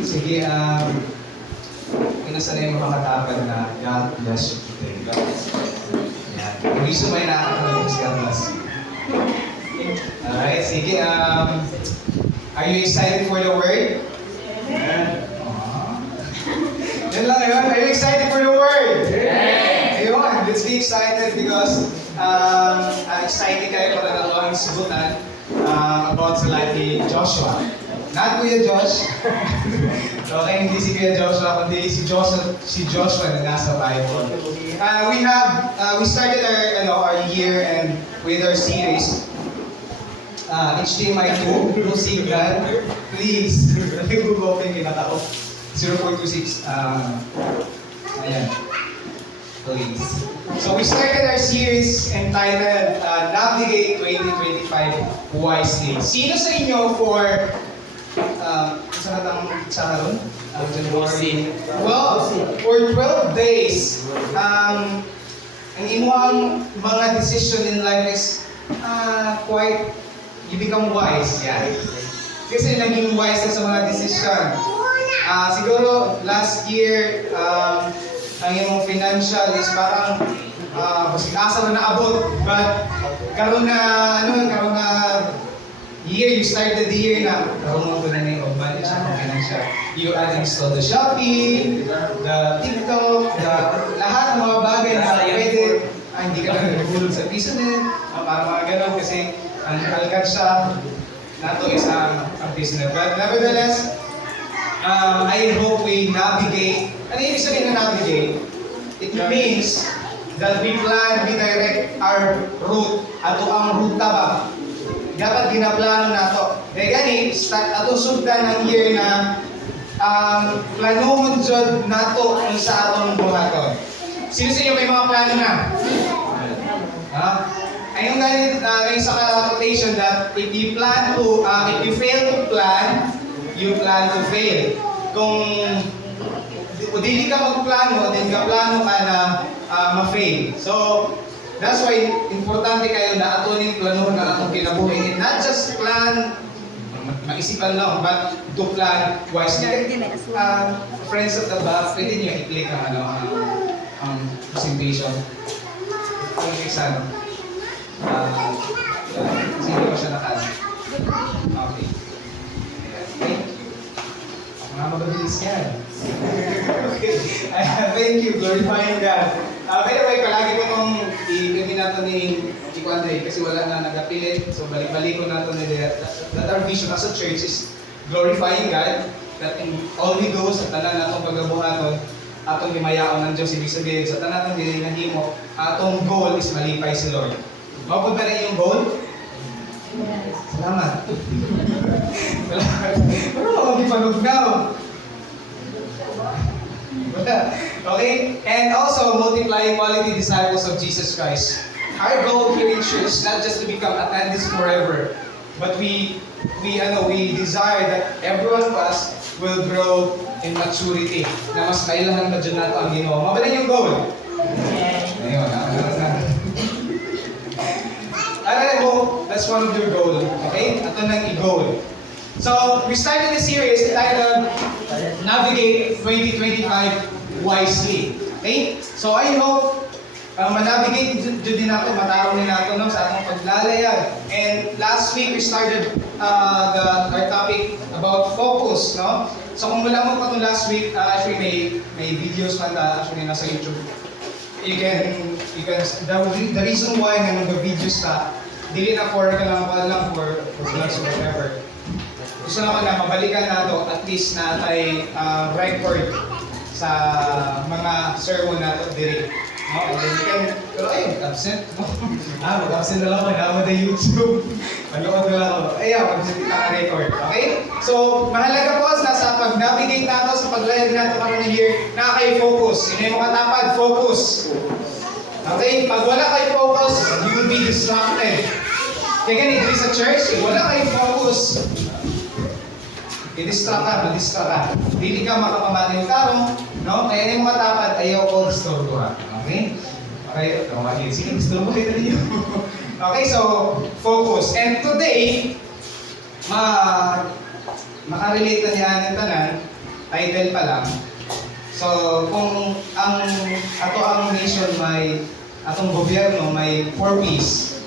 Sige, kinasa na yung mga katapad na God bless you today. God bless you. Yan. Yung reason why nakakatawa is God bless you. Alright, sige. Are you excited for the word? Yeah. Yan lang yun. Are you excited for the word? Yeah. Ayun, let's be excited because excited kayo para naluwang sagutan about sa life ni Joshua. Not Kuya Josh. Okay, hindi si Kuya Joshua, kundi si Joshua na nasa Bible. We started our year and with our series. HDMI 2, no signal. Please, Google open yung mata ko. 0.26. Ayan. Please. So we started our series entitled Navigate 2025 Wisely. Sino sa inyo for for 12 days, ang imuang mga decision in life is quite, you become wise. Yeah. Kasi naging wise na sa mga decision. Siguro last year, ang iyong financial is parang asa na naabot, but karon na year, you started the year na karon mo na yung manage ang financial. You uninstall the Shopee, the TikTok, lahat ng mga bagay na pwede, hindi ka na nagulog sa piso din, para mga ganun kasi ang alkansya nato is ang business. But nevertheless, I hope we navigate. Ano yung ibig sabihin na navigate? It means that we plan, we direct our route. Ato ang ruta ba? Dapat ginaplano na ito. Kaya gani, ato sundan ng year na planuhon dyan na ito sa atong buhaton. Sino sa inyo may mga plano na? Ayun ganit sa quotation that if you fail to plan, you plan to fail. Kung hindi ka magplano, then plano ka na ma-fail. So, that's why importante kayo na atonin planuhan na atong kinabuhi. And not just plan, maisipan lang, but to plan wisely. Friends at the back, pwede niyo i-click ang presentation. Sino ba siya nakala? Okay. Mga mabilis yan. Okay. Thank you. Glorifying God. By the way, palagi ko nung i-gawin natin ni Chico Andre kasi wala na nag-apilit. So balik-balik ko natin that our vision as a church is glorifying God. That in all we do sa tanan natong pagkabuhaton, atong himayaon ng Diyos. Ibig sabihin, sa tanan natong ginahimo, atong goal is malipay si Lord. Mapod ba na yung goal? Salamat. Salamat. Pero ako gipanugnaw. Okay? And also, multiplying quality disciples of Jesus Christ. Our goal here in church is not just to become attendees forever, but we desire that every one of us will grow in maturity. Na mas kailangan pa dyan nato ang Ginoo. Mabala yung goal? Ayun, I hope that's one of your goals. Okay? Ito nang i-goal. So, we started the series entitled Navigate 2025 Wisely. Okay? So, I hope manavigate din natin, matarong din natin sa atong paglalayag. And last week, we started our topic about focus. No? So, kung wala mo pa itong last week, actually may videos man actually nasa YouTube. You can the reason why nga nag-videos ka, dili na for vlogs or whatever. Gusto naman na mabalikan nato at least na tay record sa mga sermon nato diri. No, and then you can, pero ayun, absent. Mag-absent na lang ako, naman na YouTube. Malood na lang ako. Ayaw, mag-absent ka record. Okay? So, mahalaga po sa pag-navigate nato, sa paglayag nato karon ng year, na kayo focus. Hindi mo katapad, focus. Okay? Pag wala kayo focus, you will be distracted. Kaya ganito sa church, wala kayo focus. I-distract ka, ma-distract ka. Dili ka makapamali yung tarong, no? Kaya yung matapad, ayaw ko disturbo ka. Okay? Okay, sige, gusto mo kayo ninyo. Okay, so, focus. And today, ma makarelate na niya ng tanan, title pa lang. So, kung ang nation may, atong gobyerno may 4 P's.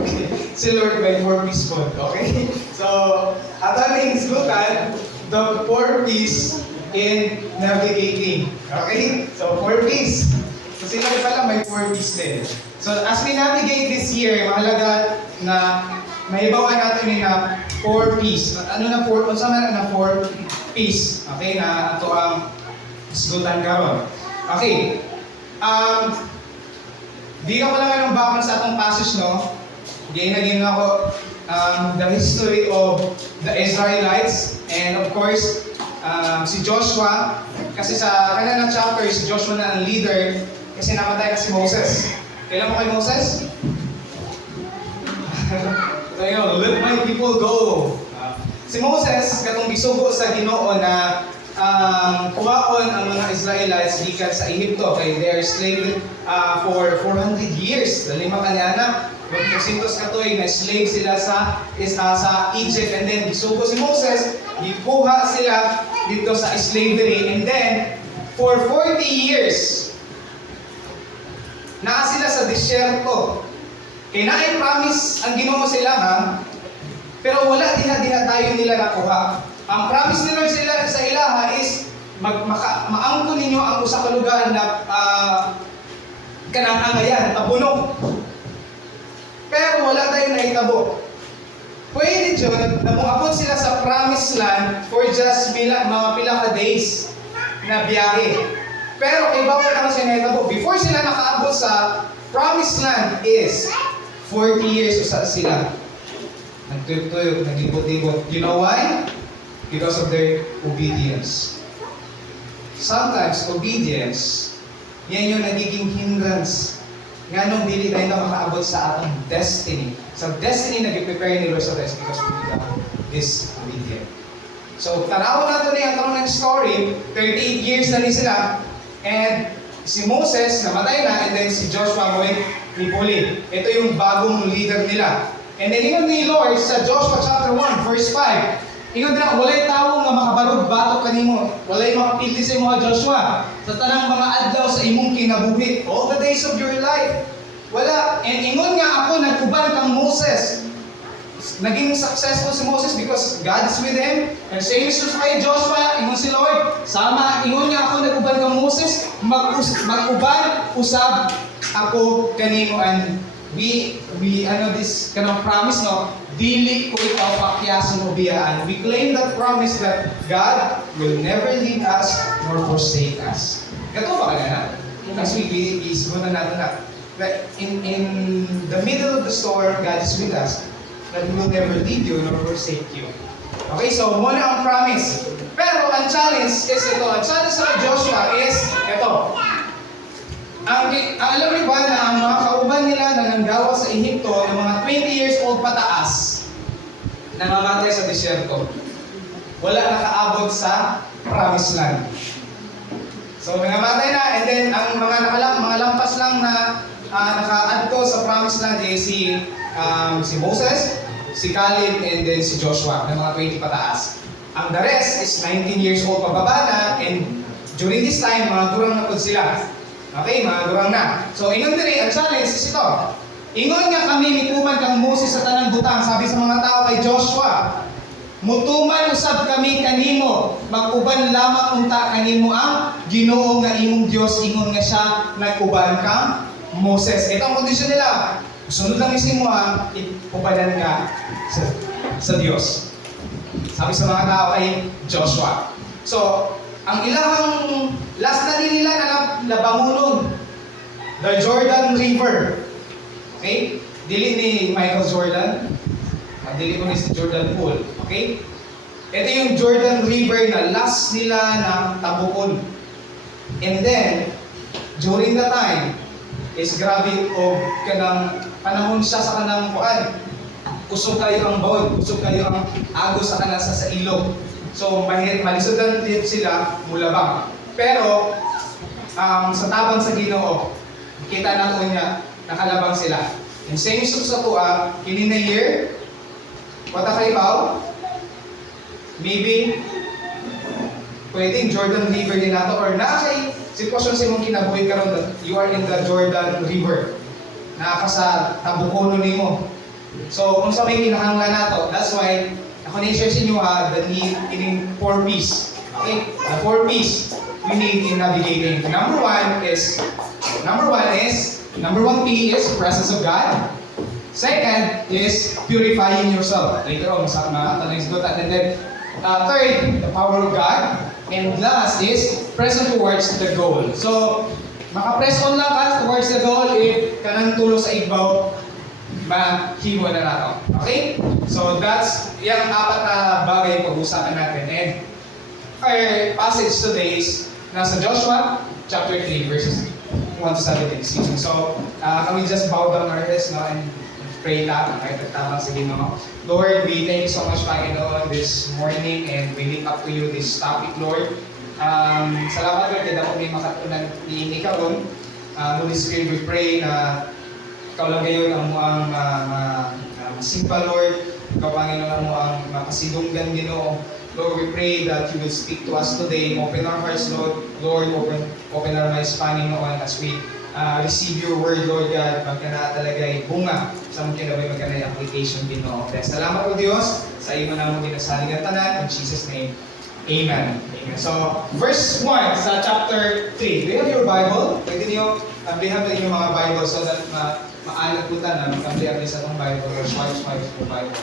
Okay. Si Lord may 4 P's po. Okay? So, ato ang hisgutan, the 4 P's in navigating. Okay? So, 4 P's. So, si Lord pala may 4 P's din. So, as we navigate this year, mahalaga na mahibawan natin na 4 P's. Ano na 4? Kung saan na 4 P's. Okay? Na ito ang isgutan karon. Okay. Di ka pala nga ng background sa atong passage, no? Ginayin ako the history of the Israelites and of course, si Joshua. Kasi sa kanilang chapter, si Joshua na ang leader kasi namatay na si Moses. Kailan mo kay Moses? Ayun, let my people go. Si Moses, katong bisugo sa Ginoo na kuwaon ang mga Israelites gikan sa Ehipto kay they are enslaved for 400 years. Lima kaniana, 200 katoy na slave sila sa Egypt, and then bisugo si Moses, gikuha sila dito sa slavery, and then for 40 years naa sila sa disyerto. Kaya na-promise ang Ginoo sila ha, pero wala diha tayo nila nakuha. Ang promise ni Lord sila sa ilaha is maangko ninyo ang usa ka lugar na kanang angayan, tabunog. Pero wala tayong nahitabo. Pwede dyan na muabot sila sa promised land for just mga pila ka days na biyahe. Pero kay bawal na kasi nahitabo. Before sila nakaabot sa promised land is 40 years usa sila. Nagtuyok-tuyok, naglibot-libot. You know why? Because of their obedience. Sometimes, obedience, yan yung nagiging hindrance. Nga nung dili tayo na makaabot sa atong destiny. Sa destiny na prepare ni Lord sa test because we become disobedient. So, tanaw na ito niya ang story. 38 years na ni sila. And si Moses, namatay na. And then si Joshua, nipuli. Ito yung bagong leader nila. And then ingon ni Lord sa Joshua chapter 1, verse 5. Ingon na, walay tao nga makabarog batok kanimo. Walay makapildi sa imo Joshua. Sa tanang mga adlaw sa imong kinabuhi. All the days of your life. Wala. And ingon nga ako, nagkuban kang Moses. Naging successful si Moses because God is with him. And same is kay Joshua, ingon si Lord. Sama, ingon nga ako, nagkuban kang Moses. Mag-uban, usab ako kanimo. And we this kanang promise, no? Dili ko ikaw pakyason o biyaan. We claim that promise that God will never leave us nor forsake us. Gato ba kaya na? As we isgonan natin na in the middle of the storm, God is with us. That He will never leave you nor forsake you. Okay, so muna ang promise. Pero ang challenge is ito. Ang challenge sa Joshua is ito. Ang alam niyo ba na ang mga kauban nila na nanggawa sa Ehipto, ng mga 20 years old pataas, namamatay sa disyerto. Wala nakaabot sa promised land. So nangamatay na, and then ang mga lampas lang na naka-adto sa promised land is si Moses, si Caleb, and then si Joshua, ng mga 20 pataas. Ang the rest is 19 years old pababa na, and during this time, mga durang na po sila. Okay, mga durang na. So, ingon diri, ang challenge is ito. Ingon nga kami, mituman kang Moses sa tanang butang. Sabi sa mga tao kay Joshua, mutuman usab kami kanimo, mag-uban lamang unta kanimo ang Ginoo nga imong Dios. Ingon nga siya, nag-uban kang Moses. Ito ang kondisyon nila. Sunod lang ising mo ha, ipupadan ka sa Diyos. Sabi sa mga tao kay Joshua. So, ang ilang last na din nila na nabangunon, the Jordan River. Okay? Dili ni Michael Jordan. Dili ko ni si Jordan Poole. Okay? Ito yung Jordan River na last nila na tabukon. And then, during the time, is grabe o kanang panahon siya sa kanang kuan. Kusog kayo ang bawod, kusog kayo ang agos sa kanang sa ilog. So, malisudan din sila mulabang. Pero, sa tabang sa Ginoo, kita nato niya, nakalabang sila. And same sa tuwa, kini na year, Wata ka ibaw? Maybe, pwedeng Jordan River din nato or na kay sitwasyon sa imong kinabuhi karon that you are in the Jordan River. Naa ka sa tabukono nimo. So, kung sa may kinahanglan nato, that's why ako na-share sa inyo the need in 4 P's. Okay? The 4 P's we need in navigating. Number one P is presence of God. Second is purifying yourself. Later on, matanong is good. And then, third, the power of God. And last is present towards the goal. So, maka-press on lang ka towards the goal if kanang tulo sa igbaw, mahimo na nato. Okay? So, that's yung 4 na bagay pag-usapan natin. And our passage today is nasa Joshua chapter 3 verses 1 to 17. So, can we just bow down our heads now and pray lang, nagtagtama sa Ginoo. Lord, we thank you so much, Panginoon, this morning, and we lift up to you this topic, Lord. Salamat, Lord, kada po may makatunan ni karon. Holy Spirit, we pray na ikaw lang ngayon ang masimpa, Lord. Ikaw, Panginoon, ang makasidunggan, Ginoo. Lord, we pray that you will speak to us today. Open our hearts, Lord. Lord, open our minds, Panginoon, as we receive your word, Lord God. Magkana talaga bunga sa mong kinabay, magkana application din, no? Salamat po, Diyos, sa iyo na mong ginasaling at tanan. In Jesus' name, Amen. Amen. So, verse 1 sa chapter 3. Do you have your Bible? Pwede niyo amplihan pa inyong mga Bible so that maalat po na mag-amplihan sa itong Bible or swipe po Bible.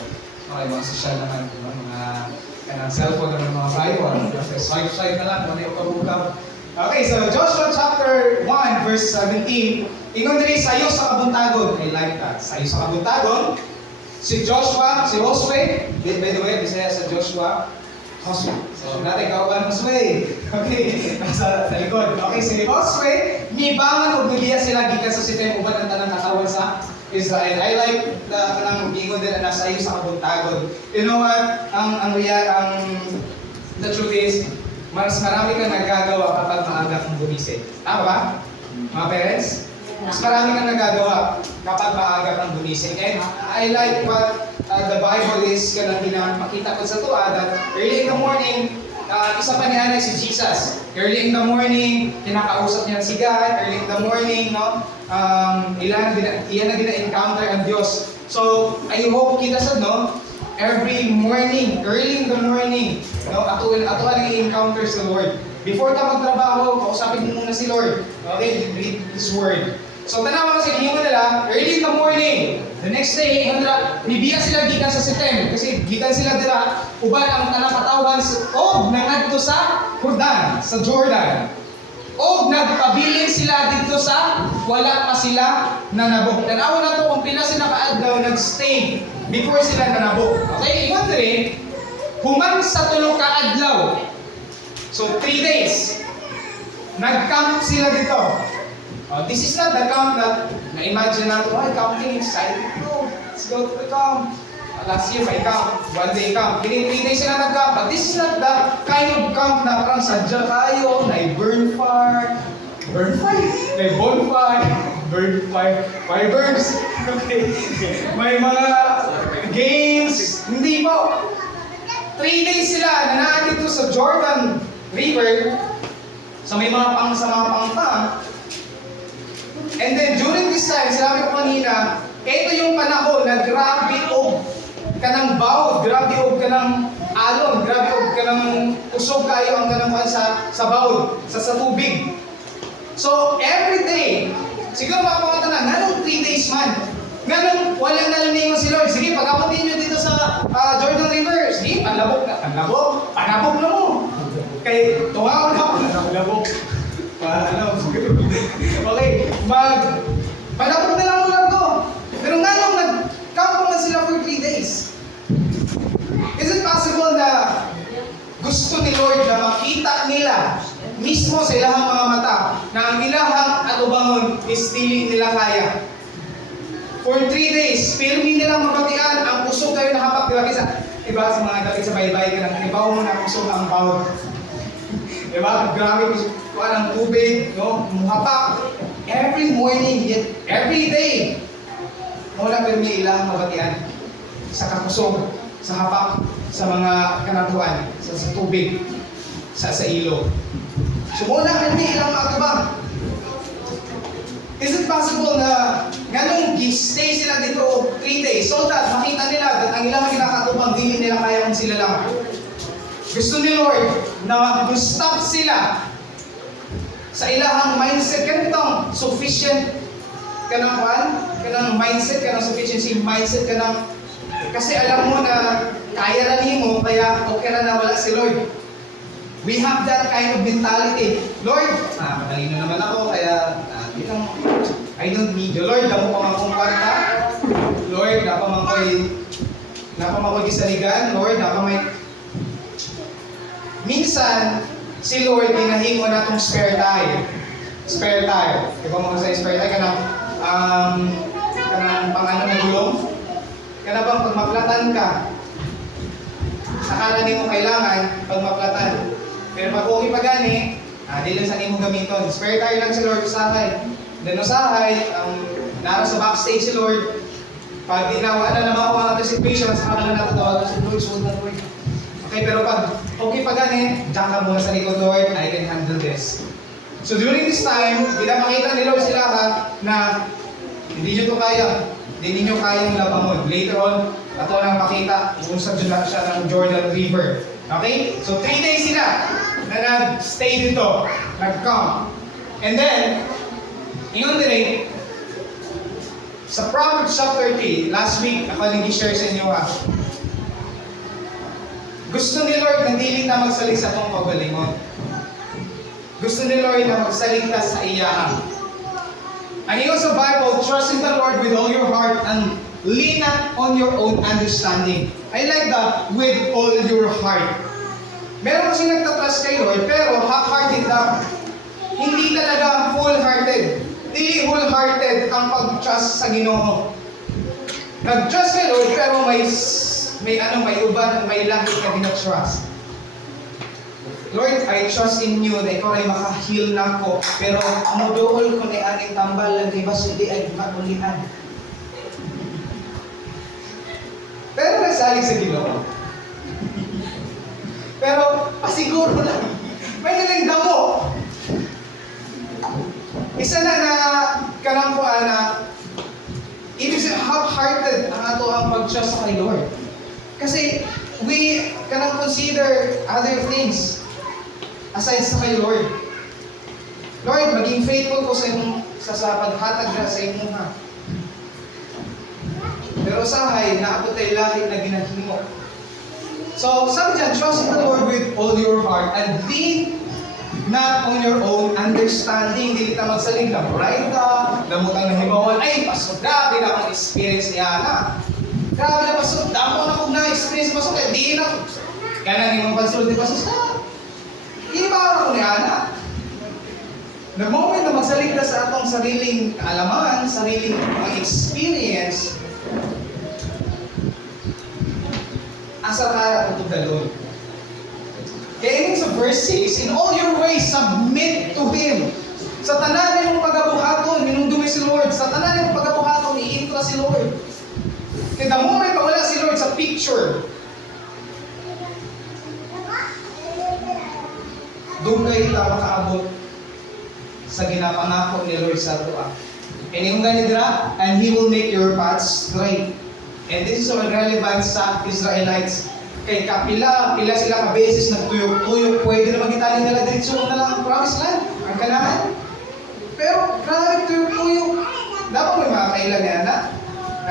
Okay, mga social naman, mga cellphone naman mga Bible. Swipe na lang, kung ano yung pagbukaw. Okay, so Joshua chapter 1 verse 17. Ingon diri sayo sa kabuntagon. I like that. Sayo sa kabuntagon. Si Joshua, si Josue, by the way, bisaya sa Joshua, Josue. So, natin kauban Josue. Okay, sa likod. Okay, si Josue, nibangan o nibiya sila gikan sa sitem uban ang tanang katawan sa Israel. I like the kanang ingon din na sayo sa kabuntagon. You know what? The truth is, mas marami kang nagagawa kapag maaga kang gumising. Tama ba? Mga parents? Mas marami kang nagagawa kapag maaga kang gumising. And I like what the Bible is kanang pinapakita ko sa tuwa that early in the morning, isa pa niya si Jesus. Early in the morning, kinakausap niya si God. Early in the morning, no? Iyan na gina-encounter ang Diyos. So, I hope kita sa, no? Every morning, early in the morning, no, ato ang i-encounter sa Lord. Before ka magtrabaho, kausapin mo muna si Lord. Okay, read His Word. So, tanawa kasi hingo nila, early in the morning, the next day, nibiya sila gikan sa sitem. Kasi gikan sila nila, uban ang tanang katawan o nangadto sa Jordan, sa Jordan. O nagpabilin sila dito sa wala pa sila nanabok. Tanawa na to kung pila sila kaadlaw nag-stay before sila nanabok. Okay, ingon rin, human sa tulong kaadlaw. So, 3 days. Nag-camp sila dito. This is not the camp that na-imagine natin, camping, excited. Let's go to the camp. Last year, may camp. 1 day camp. 3 days sila nag-camp. But this is not the kind of camp na parang sadya kayo, na burn fire. Burn fire? May bonfire. Burn fire. Fire burns. Okay. May mga games. Hindi po. 3 days sila na nandito sa Jordan River. So may mga pang-pang. And then during this time, sinabi ko kanina, ito yung panahon na grabe o kanang bawd, grabe o kanang alon, grabe o kanang usog kayo ang kanang sa bawd, sa tubig. So every day, siguro mga tanan, nanong 3 days man, ganun, walang naliniwan si Lord. Sige, pag-apuntin nyo dito sa Jordan River, sige, panlabok na mo. Kay, tungaw na ako, panlabok. Okay, panlabok na lang mo lang ko. Pero nga nung nag-campong na sila for 3 days. Is it possible na gusto ni Lord na makita nila mismo sa ilahang mga mata na ang ilahang atubangon is dili nila kaya? For 3 days, pirmi nilang mabatian, ang usok kayo nakapak, diba? Kisa, iba sa mga dapat sa baybay ka lang, ibaw mo na ang usok ang bawd. Diba? Grabe, kuha ng tubig, no? Muhapak. Every morning, yet every day, wala pirmi ilang mabatian sa kakusog, sa hapak, sa mga kanabuan, sa tubig, sa ilog. So muna kami ilang atubang. Is it possible na ganong stay sila dito 3 days so that makita nila that ang ilang kinakatubang dili nila kaya kung sila lang? Gusto ni Lord na mag-stop sila sa ilahang mindset kanitong sufficient kanang mindset, kanang sufficiency mindset, kanang kasi alam mo na kaya na mo, kaya okay na wala si Lord. We have that kind of mentality. Lord, matalino naman ako, kaya I don't need you. Lord, damo pa man kong kwarta. Lord, napaman ko'y gisaligan. Lord, minsan, si Lord, pinahimo na itong spare tire. Spare tire. Ikaw mo sa spare tire, kanang pang-ano na gulong. Kana bang pag maplatan ka, sakala mo kailangan pag maplatan. Pero pag okay pa gani, di lang sa nimo gamiton. Spare tire lang si Lord usahay. Then usahay, naro sa backstage si Lord. Pag ginawa na makuha natin situation, sakala na natatawagan si Lord, suod na Lord. Okay, pero pag okay pa gani, diyan ka muna sa likod, Lord, I can handle this. So during this time, pinapakita ni Lord sila na hindi nyo to kaya. Hindi ninyo kayang labangon. Later on, ito lang makita kung saan siya ng Jordan River. Okay? So 3 days sila na nag-stay dito. Nag-come. And then, yun din sa Proverbs chapter 3, last week, ako nang i-share sa inyo gusto ni Lord na dili na magsalig sa itong pagalingon. Gusto ni Lord na magsalig ka sa iyahan. And you sa Bible, trust in the Lord with all your heart and lean not on your own understanding. I like that, with all your heart. Meron kasi nagtatrust kay Lord, pero half-hearted lang. Hindi talaga full-hearted. Hindi whole-hearted ang pag-trust sa Ginoo. Nag-trust kay Lord, pero may uban, may langit na dina-trust. Lord, I trust in you na ikaw ay maka-heal na ako, pero muduol ko na aning tambal lang kay basudi ay makulihan. Pero nagsalig sa Ginoo. Pero pasiguro lang, may nalang damo. Isa na kanang ko ibig sabihin half-hearted ang ato ang pag-trust sa kay Lord. Kasi we cannot consider other things aside sa kay Lord. Lord, maging faithful ko sa paghatag na sa inyo ha. Pero usahay, naabot tayo lahi na ginahimo. So, sabi dyan, trust in the Lord with all your heart and lean not on your own understanding. Dili ta magsaling na pride ka, namutang na hibawan, ay, pasod, grabe na akong experience niya na. Grabe na pasod, damo na akong na-experience pasod, di na. Kaya nang yung pasod, di pasod na. Hindi ba ako ni Ana? The moment na magsalig ka sa atong sariling kaalaman, sariling experience, asa ka utog dalon. Kaya sa verse 6, in all your ways, submit to Him. Sa tanan niyong pagabuhaton, minundumi si Lord. Sa tanan niyong pagabuhaton, iintra si Lord. Kaya the moment pa wala si Lord sa picture, doon kayo makaabot sa ginapangako ni Lord sa ato. And yung ganidra, and He will make your paths straight. And this is so relevant sa Israelites. Kay kapila sila ka beses nagtuyok-tuyok, pwede na magitali nila diretso na lang ang promised land, ang Kanaan. Pero grabe tuyok-tuyok. Dapat may mga kailan na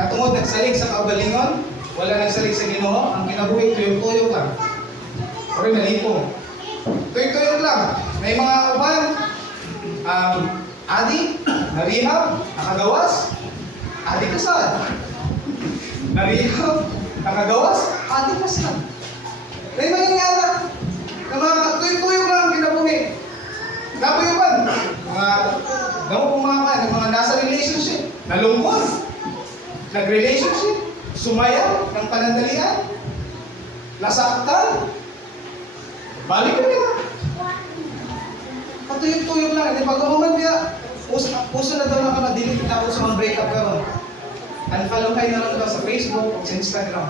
natungod nagsalig sa kabalingon, wala nagsalig sa Ginoo, ang kinabuhi tuyok-tuyok lang. Pero malipong. Tuyok-tuyok lang. May mga uban, adi, narihab, nakagawas, adi kasad. Narihab, nakagawas, adi kasad. May mga nangyara na mga tuyok-tuyok lang kinabuhi. Napuyuban, mga nasa relationship, nalungkot, nag-relationship, sumayaw ng panandalian, nasaktan, balik ka nila. Patuyok-tuyok lang. Pag umuman niya, puso na daw na ka na-delete na ako sa mga breakup ka ron. Unfollow kayo na lang daw sa Facebook o sa Instagram.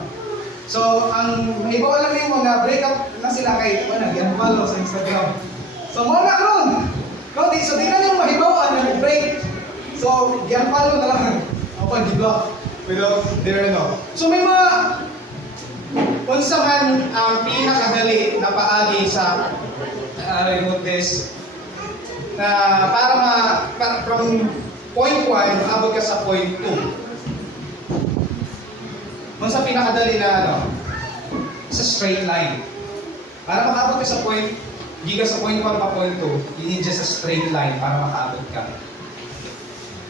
So, ang mahibaw lang nimo na break up na sila kay wala yan follow sa Instagram. So, mo na ron. No, so di na yung mahibaw na break. So, yan follow na lang. Ako di-block without their no. So, may mga unsa man ang pinakadali na paagi sa remote this na from point 1 maabot ka sa point 2. Kung sa pinakadali na sa straight line. Para makaabot ka sa point, hindi ka sa point 1 pa point 2, you need just a straight line para makaabot ka.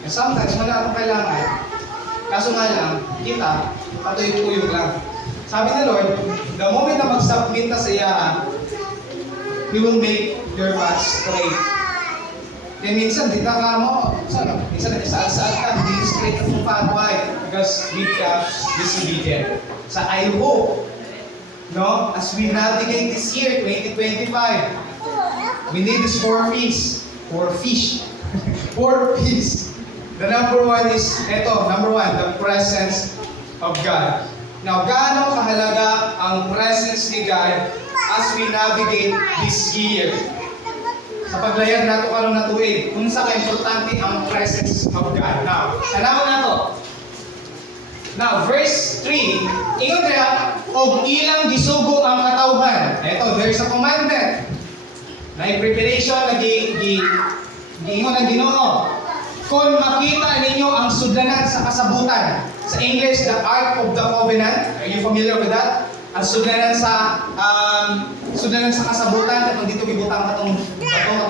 And sometimes, wala akong kailangan. Kaso nga lang, kita, patuyong-tuyong lang. Sabi ni Lord, the moment na mag-submit ka sa iya, He will make your path straight. Kaya minsan, di ka mo, minsan nag-isaal-saal ka, hindi straight ang path. Why? Because we ka disobedient. So I hope, no, as we navigate this year, 2025, we need these 4 P's. 4 fish. 4 P's. The number 1 is, number 1, the presence of God. Now, gaano kahalaga ang presence ni God as we navigate this year? Sa paglayag nato karon na tuig, kung sa ka-importante ang presence of God. Now, tanawon nato. Now, verse 3, ingon niya, og ilang gisugo ang katawhan. There's a commandment. Na preparation giingon ang Ginoo. Kung makita ninyo ang sudlanan sa kasabutan. Sa English, the Ark of the Covenant. Are you familiar with that? Ang sudlanan sa kasabutan, katong dito gibutang katong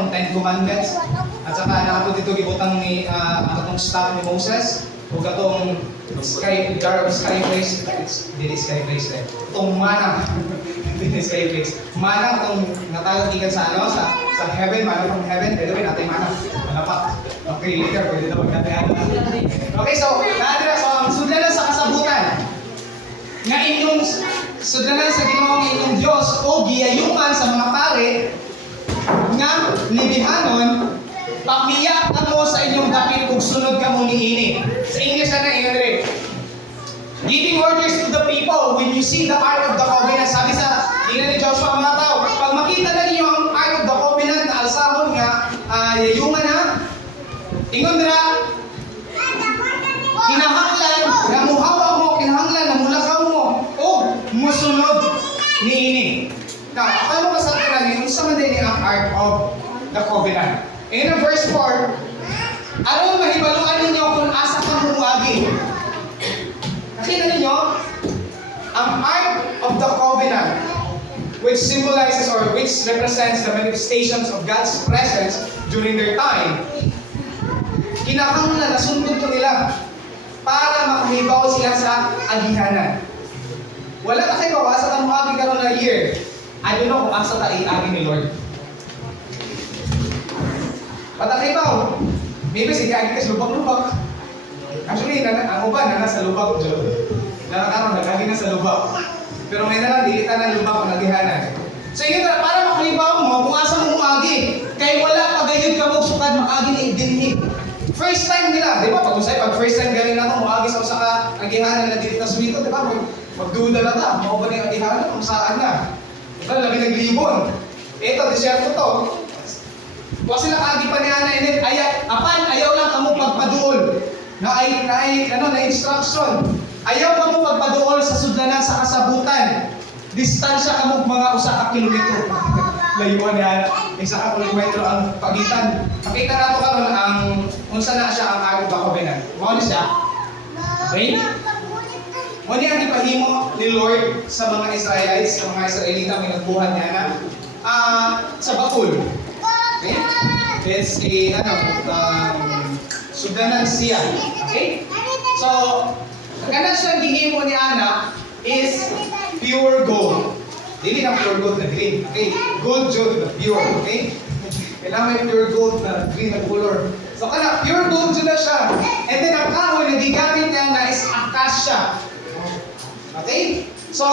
Ten Commandments. At saka nakatong dito gibutang ni katong staff ni Moses o katong sky place. Dili sky place eh. Katong mana. Dili sky place. Mana katong natawag gikan sa sa heaven, mana from heaven. By the way, natay mana. Mana pa. Okay, later pwede na magkatayan. Okay, so ang sudlanan sa kasabutan. Nga inyong sudlanan sa Ginoo ng inyong Diyos o giyayuman sa mga pare nga libihanon pamiya kamo sa inyong dapit ug sunod kamo niini. Sa English na English. Giving orders to the people when you see the Ark of the Covenant. Sabi sa ina ni Joshua mga tao, pag makita na ninyo ang Ark of the Covenant na alsahon nga yayuman na ingon dira kinahanglan na muhawa mo, kinahanglan na mulakaw mo o musunod niini. Now, ano ba sa atin yung sa man din ang Ark of the Covenant? In verse 4, aron mahibaluan ninyo kung asa ka muagi. Nakita ninyo, ang Ark of the Covenant, which symbolizes or which represents the manifestations of God's presence during their time, kinahanglan na sundot ko nila para makahibaw sila sa agihanan. Wala na kayo asa ka muagi karon na year. I don't know kung asa ta iagi ni Lord. Patakibaw, maybe sige agi ka sa lubak-lubak. Actually, ang uban na nasa lubak dyan. Nakakaroon, nagagi na sa lubak. Pero may nalang, dilitan ng lubak ang nagihanan. So yun na, para makalibaw mo, kung asa mo umagi, kay wala pagayod ka mo sukad makagi ni dinhi. First time nila, di ba? Pag first time galing na ito, umagi sa usa ka nagihanan na dito sa suwito, di ba? Magduda na ta, mauban yung nagihanan kung saan na. Diba, labi ng libon. Ito, disyerto to. Huwag sila kaagi pa niya na init, ayaw lang kamo pagpaduol. Na instruction. Ayaw ka mo pagpaduol sa sudlanan sa kasabutan. Distansya ka mo mga usa ka kilometro. Layuan niya, isa ka kilometro ang pagitan. Makita nato karon ang unsa na siya ang Ark of the Covenant. Mao siya. Okay? Mao ni ang ipahimo ni Lord sa mga Israelites, sa mga Israelita may nagbuhat niya na sa bakul. Okay? It's a sudlanan siya. Okay? So, kana siya gihimo ni Ana is pure gold. Dili na pure gold na green. Okay? Gold jud na pure. Okay? Kailangan may pure gold na green na color. So, kana pure gold jud na siya. And then ang kahoy na gigamit niya na is acacia. Okay? So,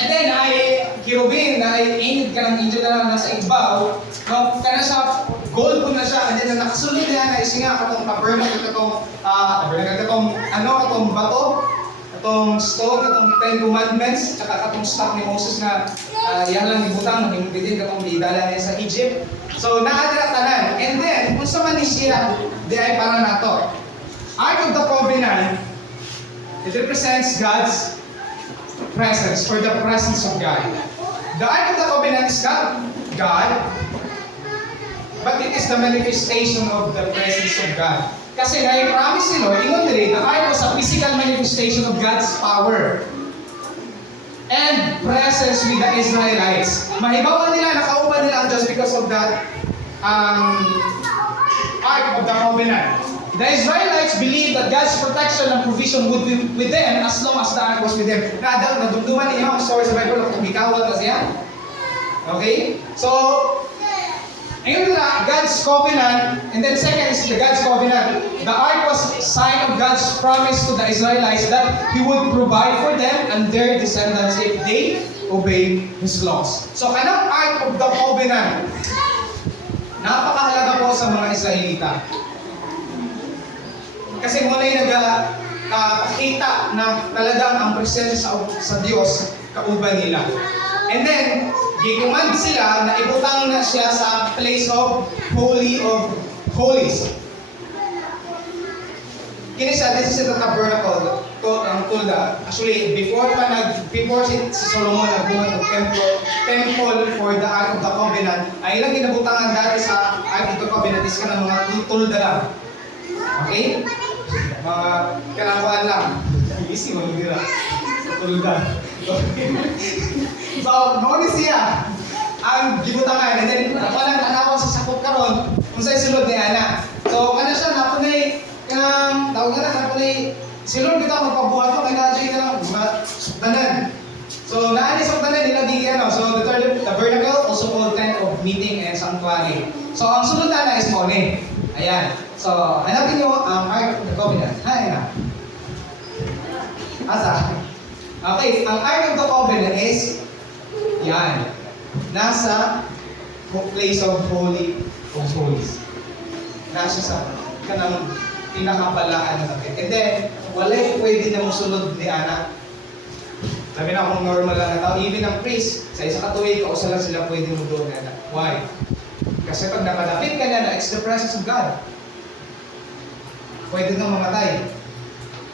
and then ay kirubin na ay init ka ng angel na nasa ibaw. No, kana siya gold po na siya, and then nakasunod niya na isinga katong tabernacle katong bato, katong stone, katong 10 commandments, tsaka katong staff ni Moses na yan lang ibutang, nangimubitin katong idala niya sa Egypt. So, naadra tanan. And then, kung sa man ni siya, di ay para nato. Ark of the Covenant, it represents God's presence, for the presence of God. The Ark of the Covenant is not God, but it is the manifestation of the presence of God. Kasi na-promise ni Lord, ingon diri, the Ark was a physical manifestation of God's power and presence with the Israelites. Mahibawan nila, nakauban nila ang Diyos because of that Ark of the Covenant. The Israelites believed that God's protection and provision would be with them as long as the Ark was with them. Nadumduman niyo ang story sa Bible kung bikawat na siya. Okay? So, ayun na, God's covenant, and then second is the God's covenant. The Ark was a sign of God's promise to the Israelites that He would provide for them and their descendants if they obey His laws. So, kanang Ark of the Covenant, napakahalaga po sa mga Israelita. Kasi muna yung nagpakita na talagang ang presensya sa Diyos kauban nila. And then, gikuman sila na ibutang na siya sa place of Holy of Holies. Kini siya, this is the tabernacle, ang tulda. Actually, before si Solomon nagbuhat ng temple for the Ark of the Covenant, ay ilang ginabutangan dati sa Ark of the Covenant is ka ng mga tulda lang. Okay? Mga kalakuan lang. Easy mo nila. Tulda. So, noon siya ang gibutangan. And then, walang anak sa sakop karon kung sa'y sulod ni Ana. So, ano siya, napunay, tawag na napunay, silod dito magpabuhat mo, kaya na-adjay na lang, mga suktanan. So, naani suktanan, nilagay so the tabernacle, also called tent of meeting and sanctuary. So, ang sulod na is morning. Ayan. So, hanapin nyo ang Ark of the Covenant. Ayan na. Asa? Okay, ang Ark of the Covenant is yan. Nasa place of Holy of Holies. Nasa sa kanang pinakapalaan na natin. And then, walay pwede na musunod ni Ana. Sabi na kung normal lang na tao, even ang priest, sa isa katuwid, kausa lang sila pwede mo doon na. Why? Kasi pag nakalapit ka na, it's the presence of God. Pwede nang mamatay.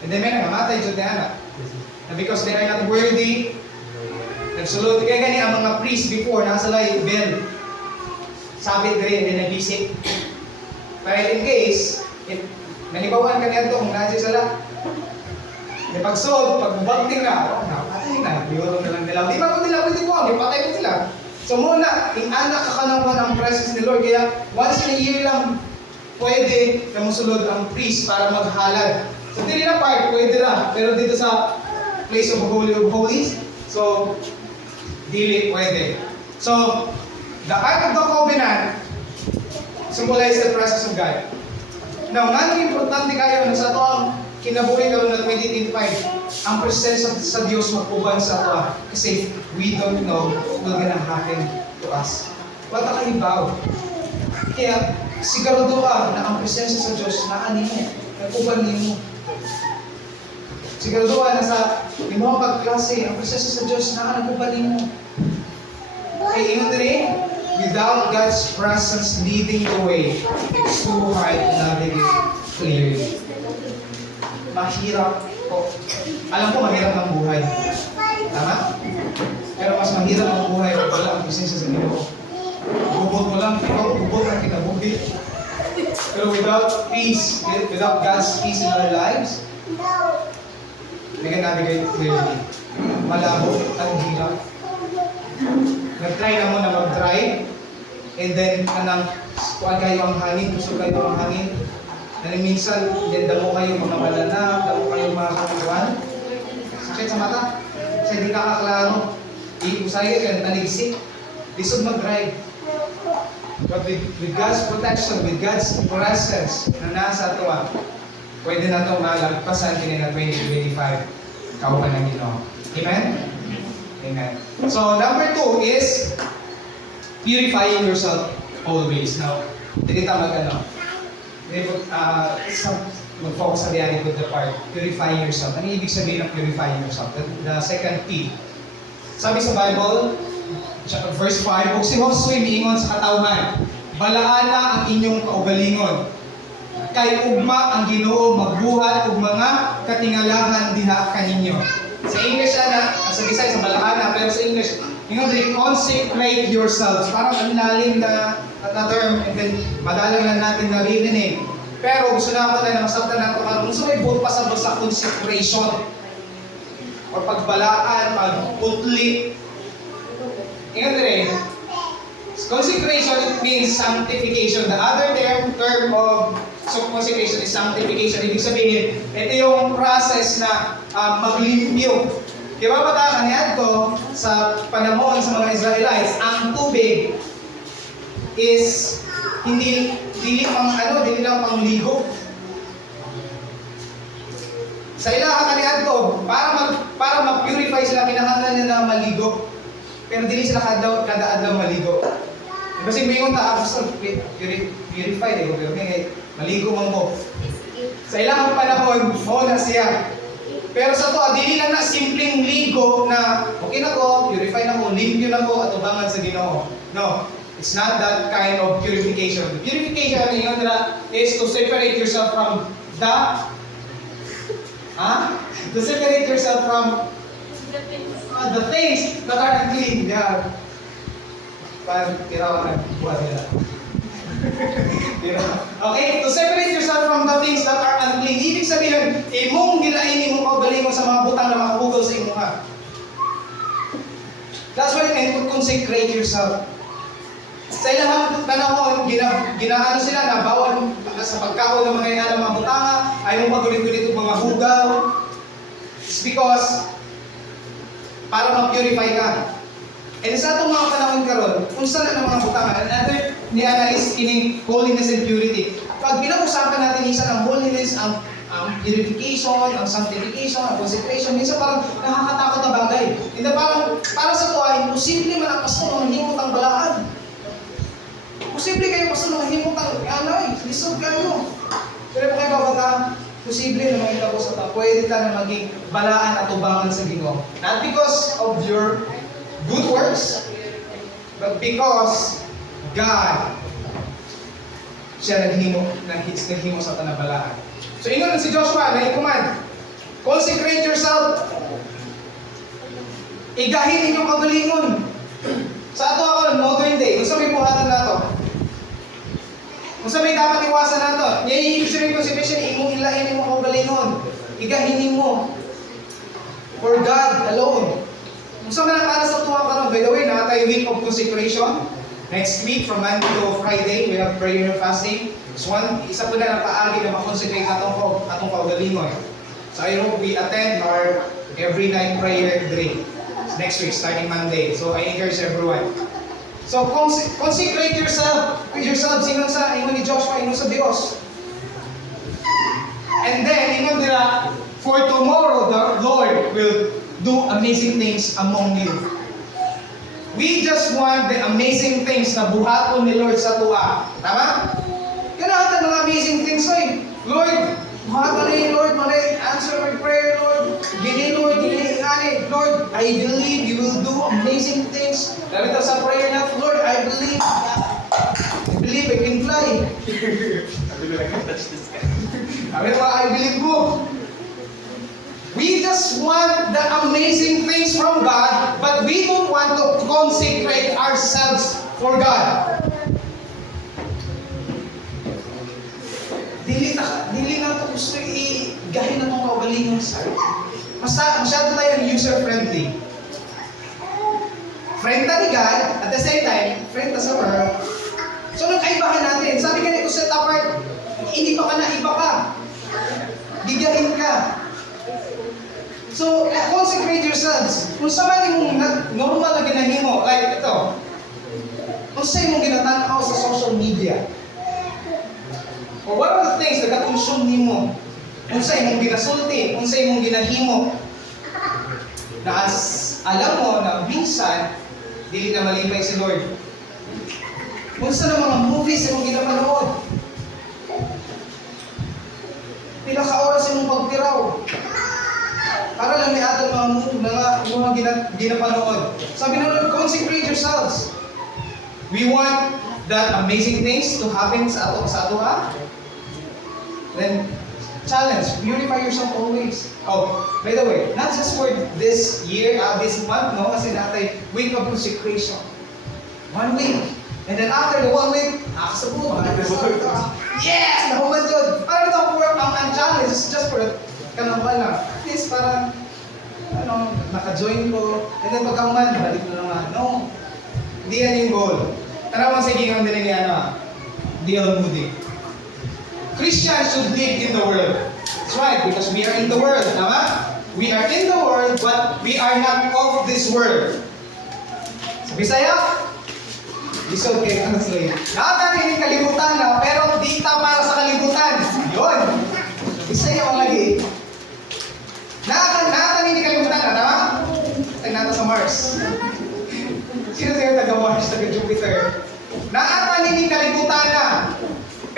And then may nangamatay dyan ni Ana. Because they are not worthy. Nagsulod. Kaya gani ang mga priests before, nakasalay, bell. Sabit rin, hindi nag-visit. Pero in case, nanibawan ka niya ito kung nasi sila. Di pagsod, pagbubagting na, napatay na, biyurong na lang nila. Di ba kung nila pwede ko, ipatay ko sila. So muna, anak kakanawan ang presence ni Lord. Kaya once in a year lang, pwede na musulod ang priest para maghalad. So dili na part, pwede na. Pero dito sa place of Holy of Holies, so dili pwede. So, the Ark of the Covenant symbolize the presence of God. Now, nga importante kayo na sa ito ang kinabuhi karon na 2025, ang presensya sa Diyos magpuban sa ito. Kasi we don't know what's gonna happen to us. Wala kalibaw. Kaya, sigurado ka na ang presensya sa Diyos na ano mo, nagpuban niyo. Sigurado ka na sa mga pagklase, ang presensya sa Diyos na nagpuban niyo. Kaya ingon rin, without God's presence leading the way, it's too hard to navigate clearly. Mahirap po. Alam ko mahirap ang buhay. Tama? Pero mas mahirap ang buhay kung wala ang presensya sa Diyos. Bubot mo lang, ikaw bubot ang kinabuhi. Pero without peace, without God's peace in our lives, we can navigate clearly. Malabo at hirap. Nag-try na mo na mag-drive, and then kuhaan kayo ang hangin, gusto kayo ang hangin. And minsan, damo kayo mga malanap, damo kayo mga kakuan. Sakit sa mata. Kasi hindi nakaklaro. Usaya ka, taligsik. Lisod mag-drive. But with God's protection, with God's presence na nasa ito, pwede na itong malagpasan kini na 2025. Kaupan ng Ginoo. Amen? Amen. So, number 2 is purifying yourself always. Now, hindi kita mag-focus sa reality of the part, purifying yourself. Ano ibig sabihin ng purifying yourself? The second P. Sabi sa Bible, verse 5, kung si Josue miingon sa katawhan, balaana ang inyong kaugalingon. Kay ugma ang Ginoo magbuhat ug mga katingalahan diha kaninyo. Sa English na, sa Bisaya sa balaana, pero sa English, consecrate yourselves. Parang ang lalim na term, and then madalang lang natin naririnig. Pero gusto na ako na masabtan natin kung gusto may buot pa sa consecration o pagbalaan, pagputli. Ingat rin, consecration, it means sanctification. The other term of consecration is sanctification. Ibig sabihin, ito yung process na maglimpyo. Di ba matakahan ko sa panahon sa mga Israelites, ang tubig is hindi lang pangligo. Sa ilaha kanihan ko, para mag-purify sila, kinahanglan nila na maligo. Pero dili sila kada adlaw maligo. Kasi mingon ta gusto purify eh, pero maligo man mo. Sa ilang panahon, mo na siya. Pero sa to, dili lang na simpleng ligo na okay na ko, purify na ko, limpyo na ko, atubangan sa Ginoo. No. It's not that kind of purification. The purification is to separate yourself from to separate yourself from the things that are unclean. Yeah. Parang tirawan ng buwan nila. Okay? To separate yourself from the things that are unclean. Ibig sabihin, imong gilain, imong kaugalingon sa mga butang na makahugaw sa imong ha. That's why you need to consecrate yourself. Sa ilang panahon, ginaano sila na bawal sa pagkaon ng mga butanga, ayaw mong pagulit-gulit ng mga hugaw. It's because para mag-purify ka. And sa itong mga panahon karon, kung saan na mga butanga, another niya is in holiness and purity. Pag pinag-usapan natin isa ng holiness, ang purification, ang sanctification, ang consecration, minsan parang nakakatakot na bagay. Hindi parang, para sa tuwa, imposible man ang pastor ng himot ang balaan. Posible kayo pastor ng himot ang lisod kayo. Pero kung kayo bata, posible na makita ko sa tao, pwede ka na maging balaan at tubangan sa Ginoo. Not because of your good works, but because God siya naghimo sa tanabalaan. So ingon si Joshua na i-command, consecrate yourself. Igahin inyong kagalingon. Sa ato ako modern day, kung sa may buhatan nato, kung sa may dapat iwasan nato, ibig sabihin consecration, imong ilahin imong kagalingon. Igahin mo for God alone. Kung sa mga para sa tuwa karon, by the way, nakatay week of consecration. Next week, from Monday to Friday, we have prayer and fasting. So isa po na paagi na makonsecrate atong kaugalingon. So I hope we attend our every night prayer day next week, starting Monday. So I encourage everyone. So consecrate yourself ingon ni Joshua, ingon sa Dios. And then, ingon nila, for tomorrow the Lord will do amazing things among you. We just want the amazing things na buhaton ni Lord sa tuwa. Tama? Kailangan mga amazing things ay. Lord, buhaton ni Lord, answer my prayer, Lord. Gini, Lord, Lord, I believe you will do amazing things. Dami ito sa prayer na, Lord, I believe I can fly. I believe ko. We just want the amazing things from God, but we don't want to consecrate ourselves for God. Dili na ito gusto i-gahin na itong kaugalingon sa masyado tayong user-friendly. Friend ta ni God, at the same time, friend ta sa world. So, nagkaibahan natin. Sabi ka nito, set apart, hindi pa ka na iba ka. Gigahin ka. So, consecrate yourselves. Kung sa mali mong normal na ginahimo, like ito, kung sa'yo mong ginatanaw sa social media, or what are the things na kakonsume nimo, kung sa'yo mong ginasulti, kung sa'yo mong ginahimo, na alam mo na minsan, dili na malipay si Lord. Kung sa mga movies mong ginapanood, Pila ka oras imong pagtiraw. Para lang ni Adam mga ginapanood. Sabi na consecrate yourselves. We want that amazing things to happen sa ato ha? Then, challenge, purify yourself always. Oh, by the way, not just for this year, this month, no? Kasi natay week of consecration. 1 week. And then after the 1 week, sa po, yes! Nahuman yun! Para ito for ang challenge, just for kanambal lang. At least para, naka-join ko. And then pagkahuman, balik na naman. No. Hindi yan yung goal. Tara mo sa gingaw din ni D.L. Moody. Christians should live in the world. That's right, because we are in the world. Tama? We are in the world, but we are not of this world. Sa Bisaya, lisod kayo translate. Nakatanin yung kalibutan na, pero di ta para sa kalibutan. Yun. Bisaya ang lagi. Nakatanin yung kalibutan na, tama? Tignan natin sa Mars. Sino sa'yo taga-Mars, taga-Jupiter? Nakatanin yung kalibutan na,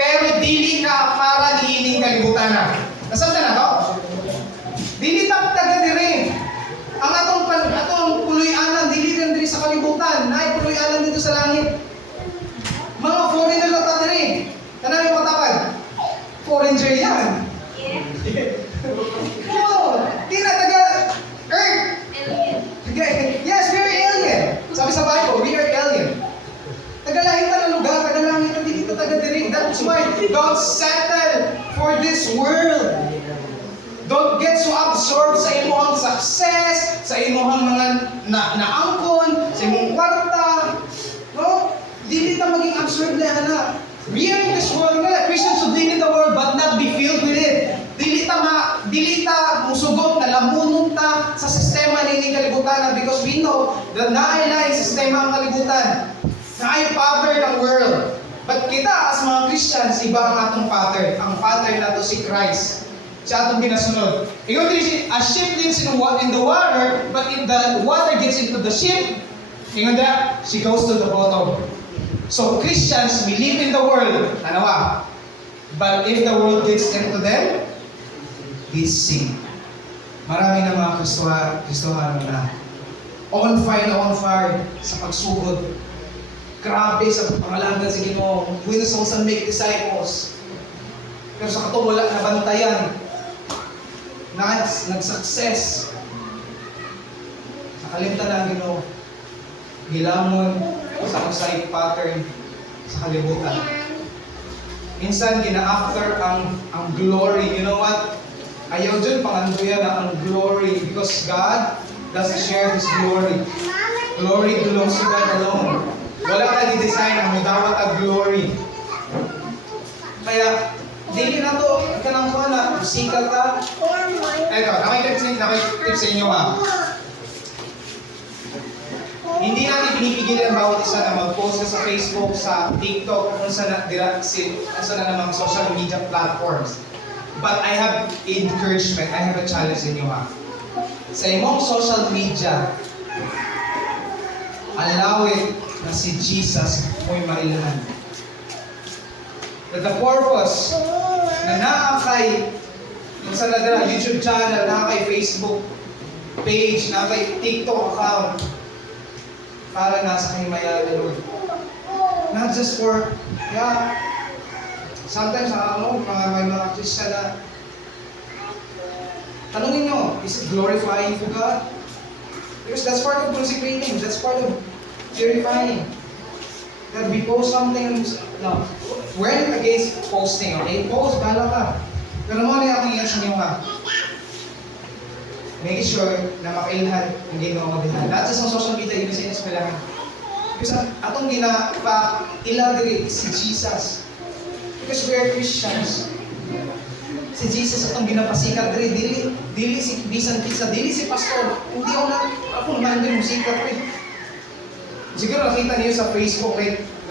pero dili ka para niining kalibutan na. Nasaan na to? Dili ta taga diri. Ang atong puloy-anan dili rin diri sa kalibutan, naay puloy-anan dito sa langit. Mga foreigner lang ta diri. Tanang yung matapad. Foreigner yan. No, di na taga Earth. Yes, we are alien. Sabi sa Bible, we are alien. Tagalangit na lugar, tagalangit na dito taga-diri. That's why don't settle for this world. Don't get so absorbed sa imong success, sa imong mga naangkon, sa imong kwarta. No? Dili ta maging absorbed na ana. We are in this world nga. Christians should live in the world but not be filled with it. Dili ta musugot na lamunon ta sa sistema ni kalibutan because we know that naay sistema ang kalibutan. Na ay pattern ng world. But kita as mga Christians, iba ang atong pattern. Ang pattern nato si Christ. Siya atong ginasunod. Ikaw din, a ship lives in the water, but if the water gets into the ship, ikaw na, she goes to the bottom. So Christians, we live in the world. Ano ba? But if the world gets into them, they sink. Marami na mga Kristohano na on fire sa pagsugod. Grabe sa pangalaga sa Ginoo. We also make disciples. Pero sa katong wala na bantayan. Nag-success. Nakalimtan na ang Ginoo. Gilamon sa usay pattern sa kalibutan. Minsan gina-after ang glory. You know what? Ayaw dyan panganduya na ang glory because God doesn't share His glory. Glory belongs to God alone. Wala ka di-design ang mudawat ang glory. Kaya, dili na to, kanang ko na, musical ka. Eto, nakikip sa inyo ha. Hindi natin pinipigilan bawat isa na mag-post ka sa Facebook, sa TikTok, kung saan na namang social media platforms. But I have encouragement, I have a challenge sa inyo ha. Sa imong social media, allow it na si Jesus mo'y mailahan. That the purpose na nakakay sa YouTube channel, nakakay Facebook page, nakakay TikTok account, para nasa himaya ni Lord. Not just for, sometimes may mga Christian na tanungin nyo, is it glorifying for God? Because that's part of consecrating, that's part of purifying. That we post something, no, we're not against posting, okay? Post, bahala ka. Pero mo na akong iyan sa inyo ka. Make sure na makailhan ang ginawa mo din. Not just on social media, even sa inyo sa kailangan. Because atong ilagay si Jesus. Because we are Christians. Si Jesus atong ginapasikat dili si bisan pizza, dili si pastor. Hindi ako naman din musikat rin. Siguro nakita niyo sa Facebook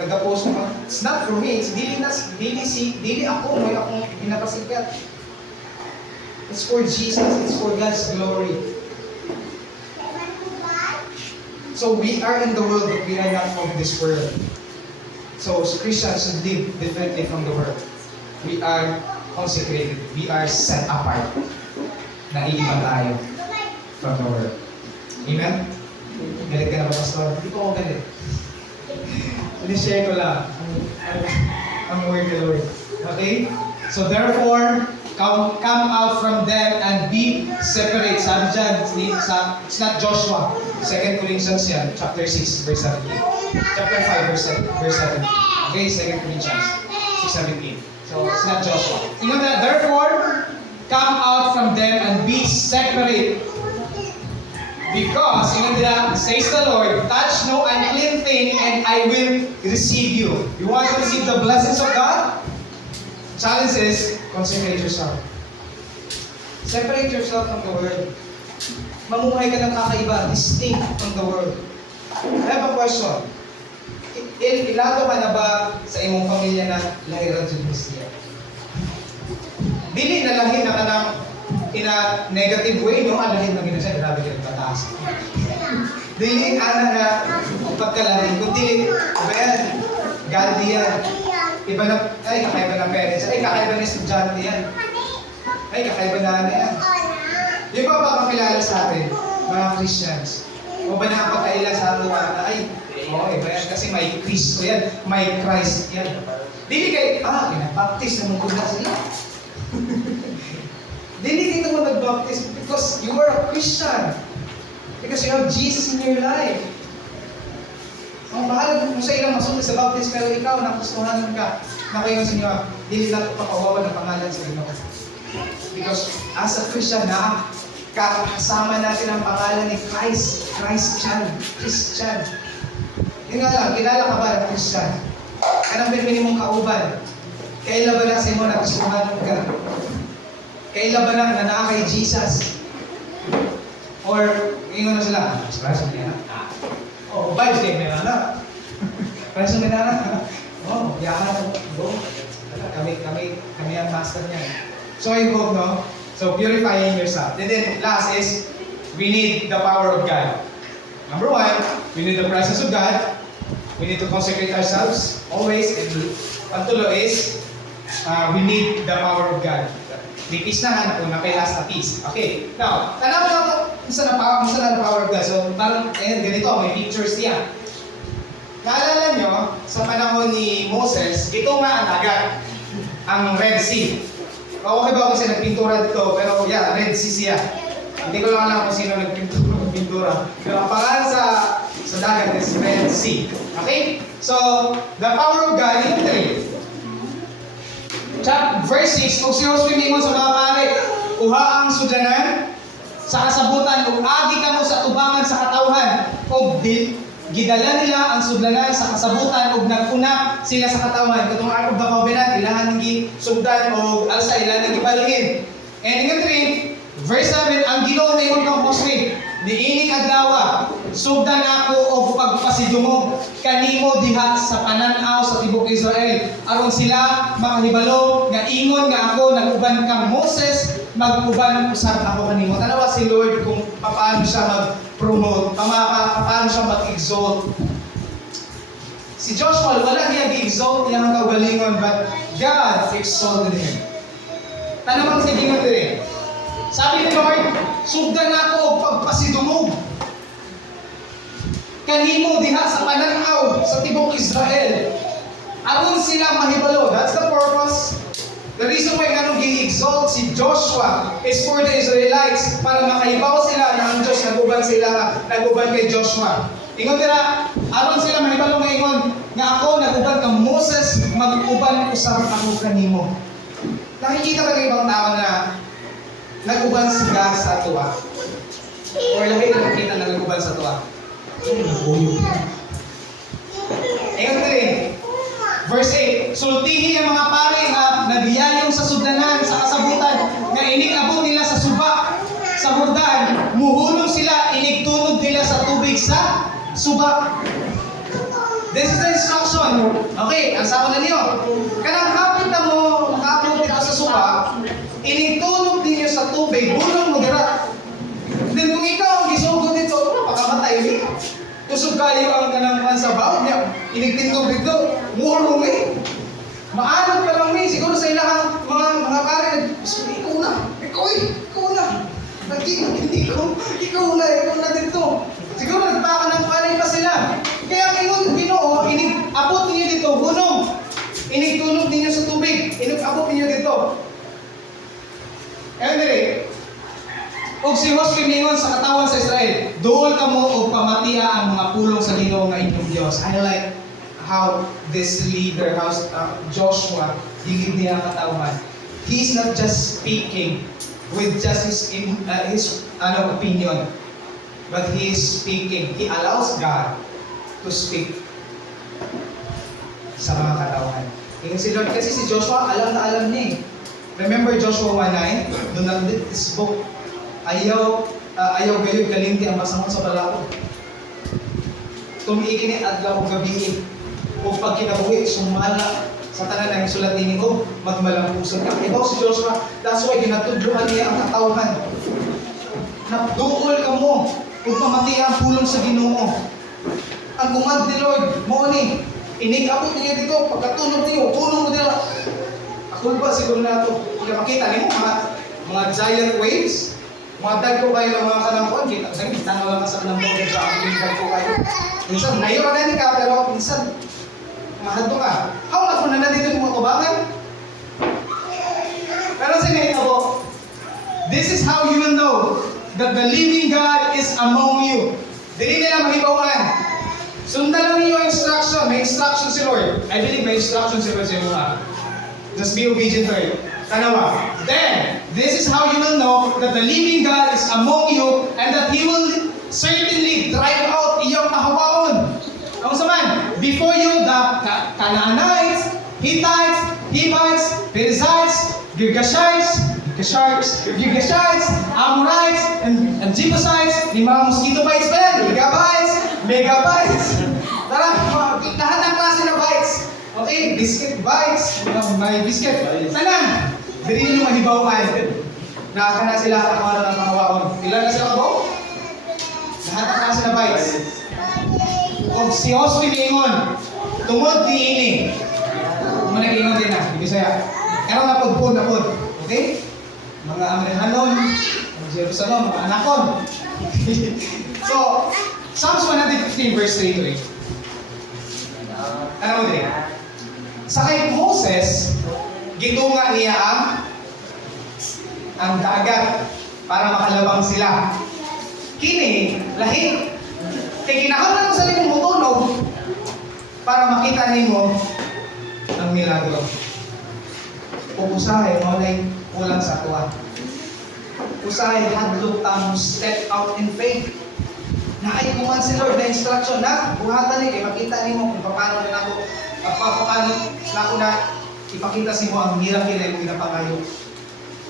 nag-post ko. It's not for me. It's dili ako may akong ginapasikat. It's for Jesus. It's for God's glory. So we are in the world, but we are not of this world. So Christians should live differently from the world. We are consecrated. We are set apart. Naiiba tayo from the world. Amen? Galit ka na ba, Pastor? Hindi po ako galit. Share ko lang ang word of the Lord. Okay? So therefore, come out from them and be separate. Sabi dyan, it's not Joshua. 2 Corinthians yan, chapter 6, verse 17. Chapter 5, verse 7. Okay, 2 Corinthians 6:17. So it's not Joshua. You know that? Therefore, come out from them and be separate. Because, you know that, says the Lord, touch no unclean thing and I will receive you. You want to receive the blessings of God? Challenge is, consecrate yourself. Separate yourself from the world. Mamuhay ka ng kakaiba, distinct from the world. I have a question. Ilato ka na ba sa imong pamilya na lahiran sa Kristiya? Dili na lahi na ka ng in a negative way, no? Alahin na ginasya, grabe ka ng pataas. Dili ana na pagkalahin. Kung dili, iba yan. Gandhi yan. Iba na, ay kakaiba ng parents. Ay kakaiba ng estudyante yan. Ay kakaiba na ano yan. Yung ba kakilala sa atin, mga Christians? O ba nakapagkaila sa atin na, ay, iba yan. Kasi may Kristo yan. May Christ yan. Dili kayo, kinabaptist na mong sila. Dili kayo mo nag-baptist because you are a Christian. Because you have Jesus in your life. Ang mahal mo sa ilang masunod sa baptist, pero ikaw, nagustuhan ka na kayo sa inyo, dili na pakawawa ng pangalan sa Ginoo. Because as a Christian na, kasama natin ang pangalan ni Christ. Christian. Yun nga lang, kilala ka ba ng Christian? Anong pinili mong kauban? Kailan ba na sa imo nagustuhan ka? Kailan ba na naa kay Jesus? Or, ingon na sila, expression niya na. Vibes kayo may na. Expression niya na. Yahan ako. Kami ang master niya. So, I hope, no? So, purifying yourself. And then, last is, we need the power of God. Number 1, we need the presence of God. We need to consecrate ourselves always. And pantulo is, we need the power of God. May peace na kung napay last na peace. Okay. Now, alam mo na ito, isa na power of God. So, parang, ganito, may pictures niya. Naalala nyo, sa panahon ni Moses, ito nga ang dagat, ang Red Sea. Okay ba kung siya nagpintura dito? Pero, Red Sea siya. Hindi ko lang alam kung sino nagpintura. Pero ang pangalan sa dagat is Red Sea. Okay? So, the power of God, yung 3. Verse 6, kung sinuswim mo sa mga pare, uha ang sudyanan sa kasabutan, kung agi ka mo sa tubangan sa katawhan, o gidala nila ang sudlanan sa kasabutan, o naguna sila sa katawhan, katong Ark of the Covenant, ilahan ng sugdan, o alsa ilahan ng ibalhin. And in 3, verse 7, ang Ginoo na imong kang poste, diining adlaw, sugdan ako o pagpasidungog kanimo diha sa pananaw sa tibok Israel. Aron sila makahibalo nga ingon nga ako naguban kang Moses, maguban usab ako kanimo. Tanawa si Lord kung paano siya mag-promote, paano siya mag-exalt. Si Joshua wala niya gi-exalt niyang kaugalingon, but God exalted him. Tanawa si Ginoo dire. Sabi ni Lord, sugdan ako og pagpasidungog kanimo diha sa pananaw sa tibok Israel. Aron sila mahibalo. That's the purpose. The reason why ganun gi-exalt si Joshua is for the Israelites, para makahibaw sila na ang Diyos naguban kay Joshua. Ingon dira, aron sila mahibalo nga ingon nga ako naguban kang Moses, mag-uban usab ako kanimo. Nakikita ba ng ibang tao na naguban sila sa tuwa? Or lahi na nakita na naguban sa tuwa? Ayun na rin. Verse 8, sultihi ang mga pare na nabiyayong sa sudlanan, sa kasabutan, nga inikabot nila sa suba, sa Jordan, muhulong sila, inigtunog nila sa tubig sa suba. This is the instruction. Okay, ang sabi na niyo. Kanang hapit na mo, nakapot dito sa suba, inigtunog ninyo sa tubig, bulong mo dira. Then kung ikaw ang gisugod dito, pakamatay niya. Kusog kayo ang kanang sa bawat niya. Inigtindog dito, murong Maanod pa lang may, siguro sa ilang mga pare, ikaw na, ikaw na. Ikaw na dito. Siguro nagpaka ng panay pa sila. Kaya ngayon, Ginoo, abot ninyo dito, hunong. Inigtulog ninyo sa tubig, abot ninyo dito. Andre, og si Josue mingon sa katawan sa Israel, duol kamo og pamatia ang mga pulong sa Ginoo nga inyong Dios. I like how this leader, how Joshua, gilid niya ang katawan. He's not just speaking with just his opinion, but he is speaking. He allows God to speak sa mga katawan. Yung si Lord, kasi si Joshua, alam na alam niya eh. Remember Joshua 1:9? Do not read this book. Ayaw gayon kalimti ang masamot sa balakod. Tumiiki ni adlaw o gabi. O pag kinabuhi, sumala sa tanan ng sulat ni Nico, magmalampusan ka. Ibaw si Joshua, that's why ginatudluhan niya ang katawhan. Napduol ka mo, kung pamati ang pulong sa Ginoo. Ang command ni Lord, mo ni, inigabot niya dito, pagkatunog niyo, tulong mo nila. Ako ba siguro na ito, kung makita niyo, mga giant waves, mga dagko kayo ng mga kanangkuan, kita na lang sa kanang bogey sa aking dagko kayo. Minsan, ngayon ka gani ka, pero minsan, mahado ka. How na kung nandito yung mga kubangan? Pero sinita po, this is how you will know that the living God is among you. Dili nila mahibawan. Sundan lang niyo yung instruction. May instruction si Lord. I believe may instruction si Lord sa inyo. Just be obedient to it. Kanawa. Then, this is how you will know that the living God is among you and that He will certainly drive out iyong kahawaon. Ang saman, before you, the Canaanites, Hittites, Hivites, Perizzites, Girgashites, Amorites, and Jebusites, yung mga mosquito bites pa yan, gigabytes, megabytes. Tara, lahat ng klase na bites. Okay, biscuit bites, may biscuit. Tanan, dili nyo mahibawan. Naka na sila sa kamara ng pangawaon. Ilan na sila kabaw? Lahat ng klase na bites. O si Josue mingon, tungod di ini. Kung nag-ingon din na, di Bisaya. Pero napod. Okay? Mga Amerikanon, mga Jerusalem, mga anakon. So, Psalms 115 verse 3 to 8. Ano mo din? Sa kay Moses, gitunga niya ang dagat para makalabang sila. Kini, lahi. Kaya kinahanglan mo sa limong mutunog para makita nimo ang milagro. Usahay mo na kulang sa tuwa. Usahay hadlok ang step out in faith. Naay kuman si Lord na instruction na buhatan ni kay makita nimo kung paano na ako na ipakita sa mo ang miracle na yung pinapangayo.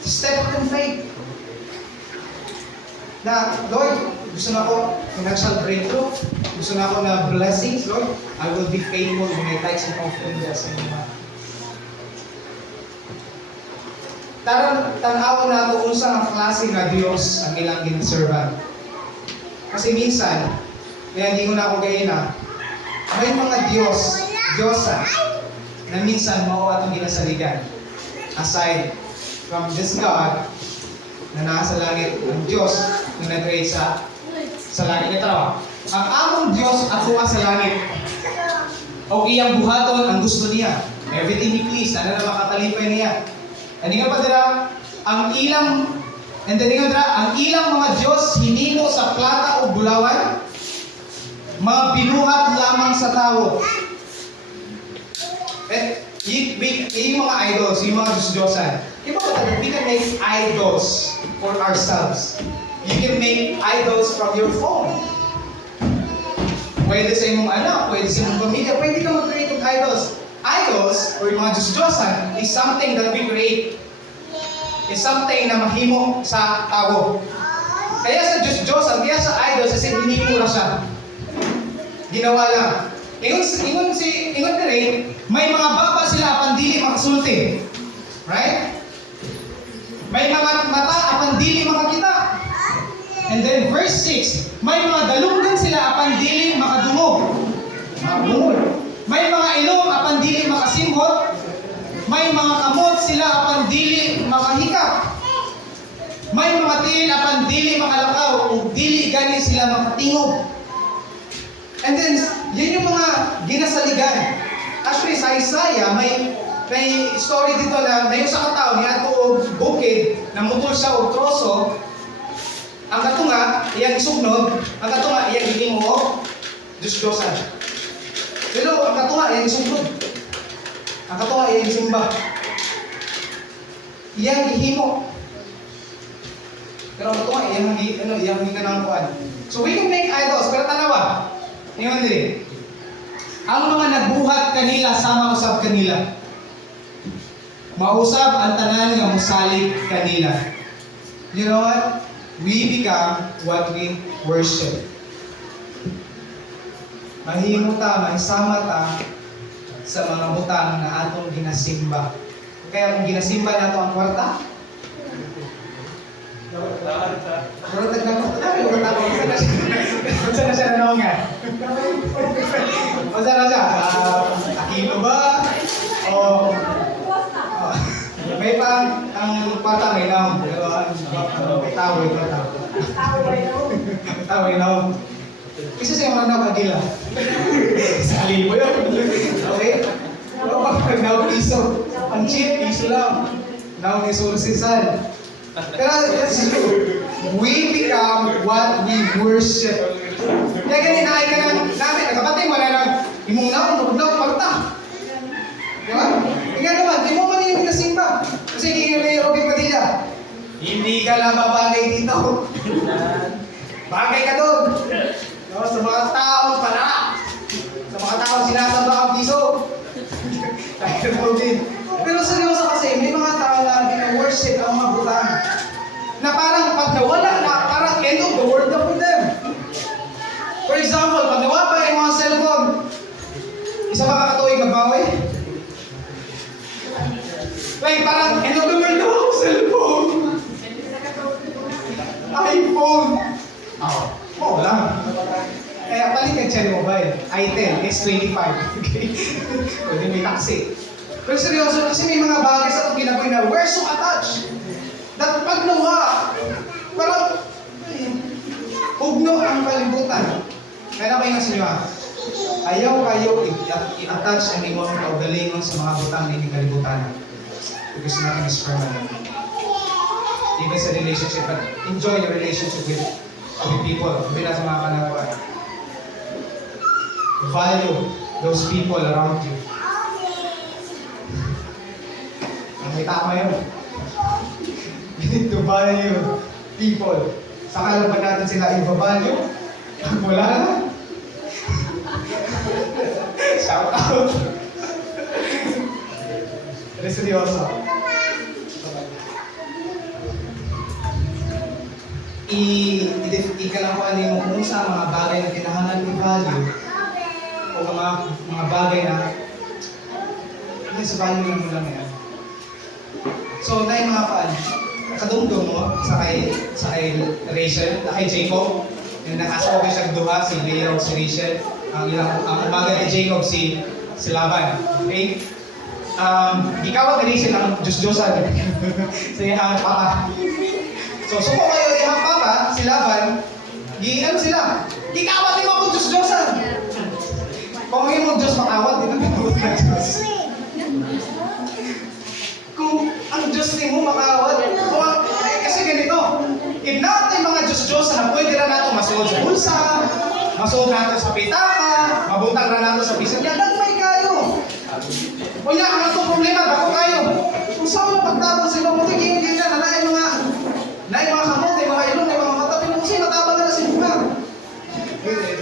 Step out in faith. Na, Lord, gusto na ako financial breakthrough. Gusto na ako na blessings, Lord. I will be faithful when I tithes and offering sa inyo. Tanaw na ito kung saan ang klase nga Diyos ang ilang ginaservan. Kasi minsan, kaya hindi ko na ako gayina, may mga Diyosa na minsan mao atong ginasaligan. Aside from this God na nasa langit, ang Diyos na nag-create sa langit. Ito, ang among Diyos ako sa langit. O iyang buhaton ang gusto niya. Everything He please, ano na makatalipay niya. Ano nga pa dira, ang ilang mga Diyos hinimo sa plata o bulawan, mga binuhat lamang sa tao. Yung mga idols, yung mga Diyos-Diyosan. Di ba we can make idols for ourselves. You can make idols from your phone. Pwede sa imong anak, pwede sa imong pamilya, pwede ka mag-create ng idols. Idols, or yung mga Diyos-Diyosan, is something that we create. Is something na mahimo sa tao. Kaya sa Diyos-Diyosan, kaya sa idols, kasi hinimo na siya. Ginawa lang. Ingon na rin, may mga baba sila apan dili makasulti. Right? May mga mata apan dili makakita. And then verse 6, may mga dalunggan sila apan dili makadungog. May mga ilong apan dili makasimhot. May mga kamot sila apan dili makahika. May mga tiil apan dili makalakaw ug dili gani sila makatingog. And then, yun yung mga ginasaligan. Actually, sa Isaiah, may story dito na may usa ka tawo niya og bukid na mutol siya og troso. Ang katunga, iyang isugnog, ang katunga, iyang gihimo og Diyos-Diyosan. Pero ang katunga, iyang isugnog. Ang katunga, iyang isimba. Iyang gihimo. Pero ang katunga, iyang gikanangkuan. So we can make idols, pero tanawa. Ngayon din. Ang mga nagbuhat kanila, sama usab kanila. Mausab ang tanan nga mosalig kanila. You know what? We become what we worship. Mahimo ta, mahisama ta sa mga butang na atong ginasimba. Kaya kung ginasimba nato ang kwarta, Masa na siya nanongan? Masa na siya? Akino ba? O may pa ang pata may naong. May taway pa. Taway naong. Isa siya mga nakagila. Sali mo yun. Okay? Pag naong iso. Ang cheap, iso lang. Naong isursisan. Pero that's true. We become what we worship. Kaya ganyan ay ka namin, nagkapatid mo na lang, imong naon, kwarta. Diba? Tingnan naman, di mo man yung pinasimba. Kasi hindi may Robin Padilla. Hindi ka lang babagay dito. Bagay ka doon. No, sa mga taong pala. Sa mga taong sinasamba ang piso. Kaya Robin. Pero seryoso kasi, may mga tao na worship ang mga butang. Na parang pag nawala na, parang end of the world na for them. For example, pag nawala yung mga cellphone, isa ba kakatuwing magbawi? Like parang end of the world na ako, cellphone. iPhone. Oo lang. Kaya balik siya ng mobile. i10, S25. Okay? Pwede may taxi. Pero seryoso, kasi may mga bagay sa itong ginagoy na we're so attached. That pag nawa, parang hugno ang kalibutan. Kaya na kayo nga sa inyo ayaw kayo i-attach ang imong kaugalingon sa mga butang na inyong kalibutan. Because nothing is permanent. Even sa relationship, but enjoy your relationship with people. Hindi na sa mga kanakuan. Value those people around you. May tama yun. We need to value people. Saka lang ba natin sila i-value? Wala na. Shout out. Pero seryoso. I-ka lang ko ano yung kung sa mga bagay na kinahangan i-value o mga bagay na hindi sa value lang mo lang yan. So, na yung mga kadungdong mo sa kay Rachel, kay Jacob, yung nakasawa siya duha, si Leah o si Rachel, ang umaga ni Jacob si Laban. Okay? Gikawat ni Rachel ang Diyos-Diyosan. So, yung papa. So, suko kayo yung papa, si Laban, ano sila? Gikawat mo akong Diyos-Diyosan. Kung ngayon mong Diyos makawat, di ba pinawat na Diyos? Kung ang Diyos ni mo makawat, kasi ganito, if natin mga Diyos-Diyos na pwede na natin masuod sa bulsa, masuod natin sa pitaka, mabutang na natin sa pisan, yan, nagmay kayo. O yan, ang itong problema, bako kayo. Kung saan mo pagtabang sa ibang mutig, hindi na, na yung mga kamot, yung mga ilong, yung mga mata, pinusin, matabang na si Buka.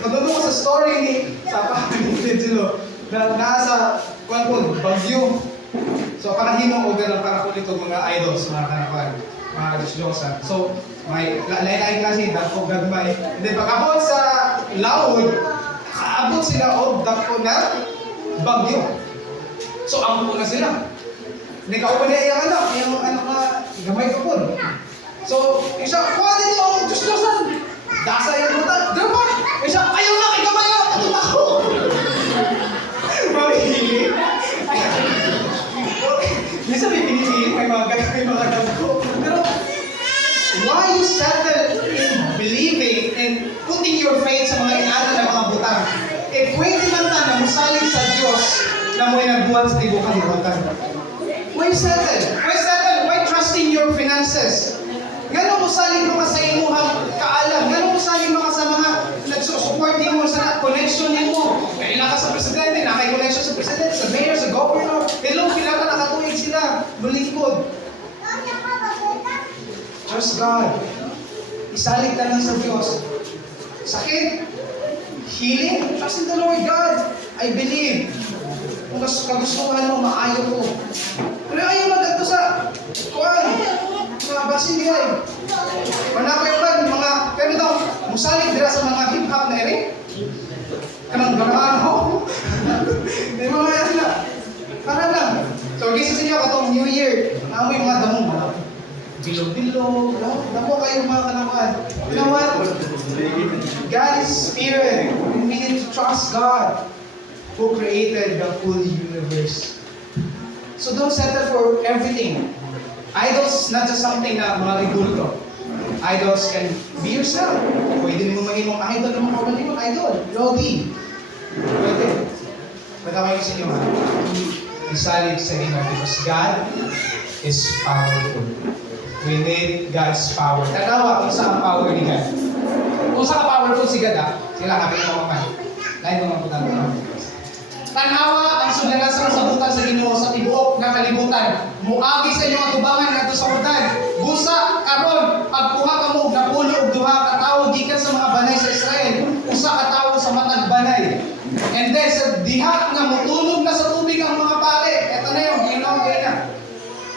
Pagdunong ko sa story ni Sapa, na nasa, bagyo. So, para hinong o gano'n, para kulit o mga idols, mga kanapan, mga Diyos-Diyosan. So, may lain-lain kasi, dako gagmay. And then, pag-abot sa laod, kaabot sila o dako na bagyo. So, ampo na sila. Hindi ka upan niya yung anak na gamay ka po. So, isa, kuha nito ang Diyos-Diyosan. Dasa yung buta, drama. Isa, ayaw na, ikamay na, tatut ako. Mahili. pwede man ta na musalig sa Diyos na mo'y nagbuhat sa tibuok kalibutan. Why settle? Why settle? Why trust in your finances? Gano'n musalig mo ka sa imuhang kaalam? Gano'n musalig mo ka sa mga nagsusupport mo sa connection mo? Kailan ka sa presidente, nakay connection sa presidente, sa mayor, sa governor. Hello, pila ka nakatuig sila. Malingkod. Trust God. Isalig ka lang sa Diyos. Sakit? Healing? Trust in the Lord God. I believe. Kung kagustuhan mo, maayo ko. Pero ayaw maganda sa mga basin niya. Wala pa yung mga, pero daw, musalig dira sa mga hip-hop na rin. Kanang ganahan ho. Hindi mga yan na. Para lang. So, gisa sa inyo, katong New Year, naamoy mga damong mga bilog-bilog, damo kayo mga kanaman. You know what? God is spirit. We need to trust God who created the whole universe. So don't settle for everything. Idols not just something na mga rigulto. Idols can be yourself. Pwede mo maging mong idol ng mga pwede mong idol. Lodi. Pwede. Pwede kayo sa inyo ha. Isalig sa inyo because God is powerful. We need God's power. Tanawa kung saan ang power ni God. Kung saan powerful si God ha, sila kami na maman. Lain mo mga putang. Tanawa ang sudanan sa kasabutan sa Ginoo sa tibuok na kalibutan. Muagi sa inyong atubangan ngadto sa Jordan. Busa karon pagkuha kamo og napulo og duha ka tawo gikan sa mga banay sa Israel, usa ka tawo sa matag banay. And then sa diha nga mutulog na sa tubig ang mga pare. Eto na yung Ginoo gayna.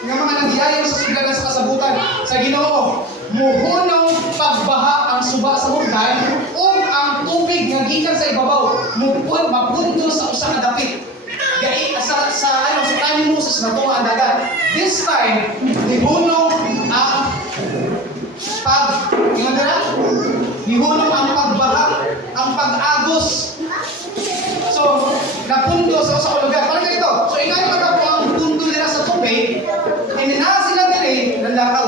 Nga mga nagyayon sa sudanan sa kasabutan sa Ginoo, muhunong pagbaha ang suba sa Jordan ug ang tubig nga gikan sa ibabaw mapundo sa usa ka dapit. Gai sa kanin Moses na tuwa ang dagat. This time, nihunong ang nihunong ang pagbaha, ang pag-agos. So, napundo sa usa ka lugar. Parang ganito. So, ingay ka po ang pundo nila sa tubig, ininaha sila diri ng lakaw.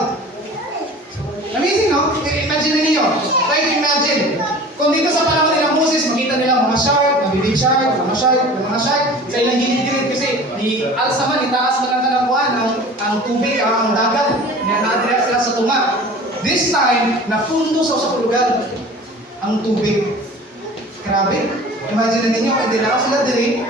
Amazing, no? Imagine ninyo. Try to imagine. Kung dito sa panahon nila Moses, makita nila mga shark, mga shark, mga shark, sa ilang gilid-gilid kasi alsaman, itaas na lang kanakuan ang tubig, ang dagat, na-address sila sa tunga. This time, napundo sa usap lugar ang tubig. Grabe. Imagine ninyo, hindi na sila diri,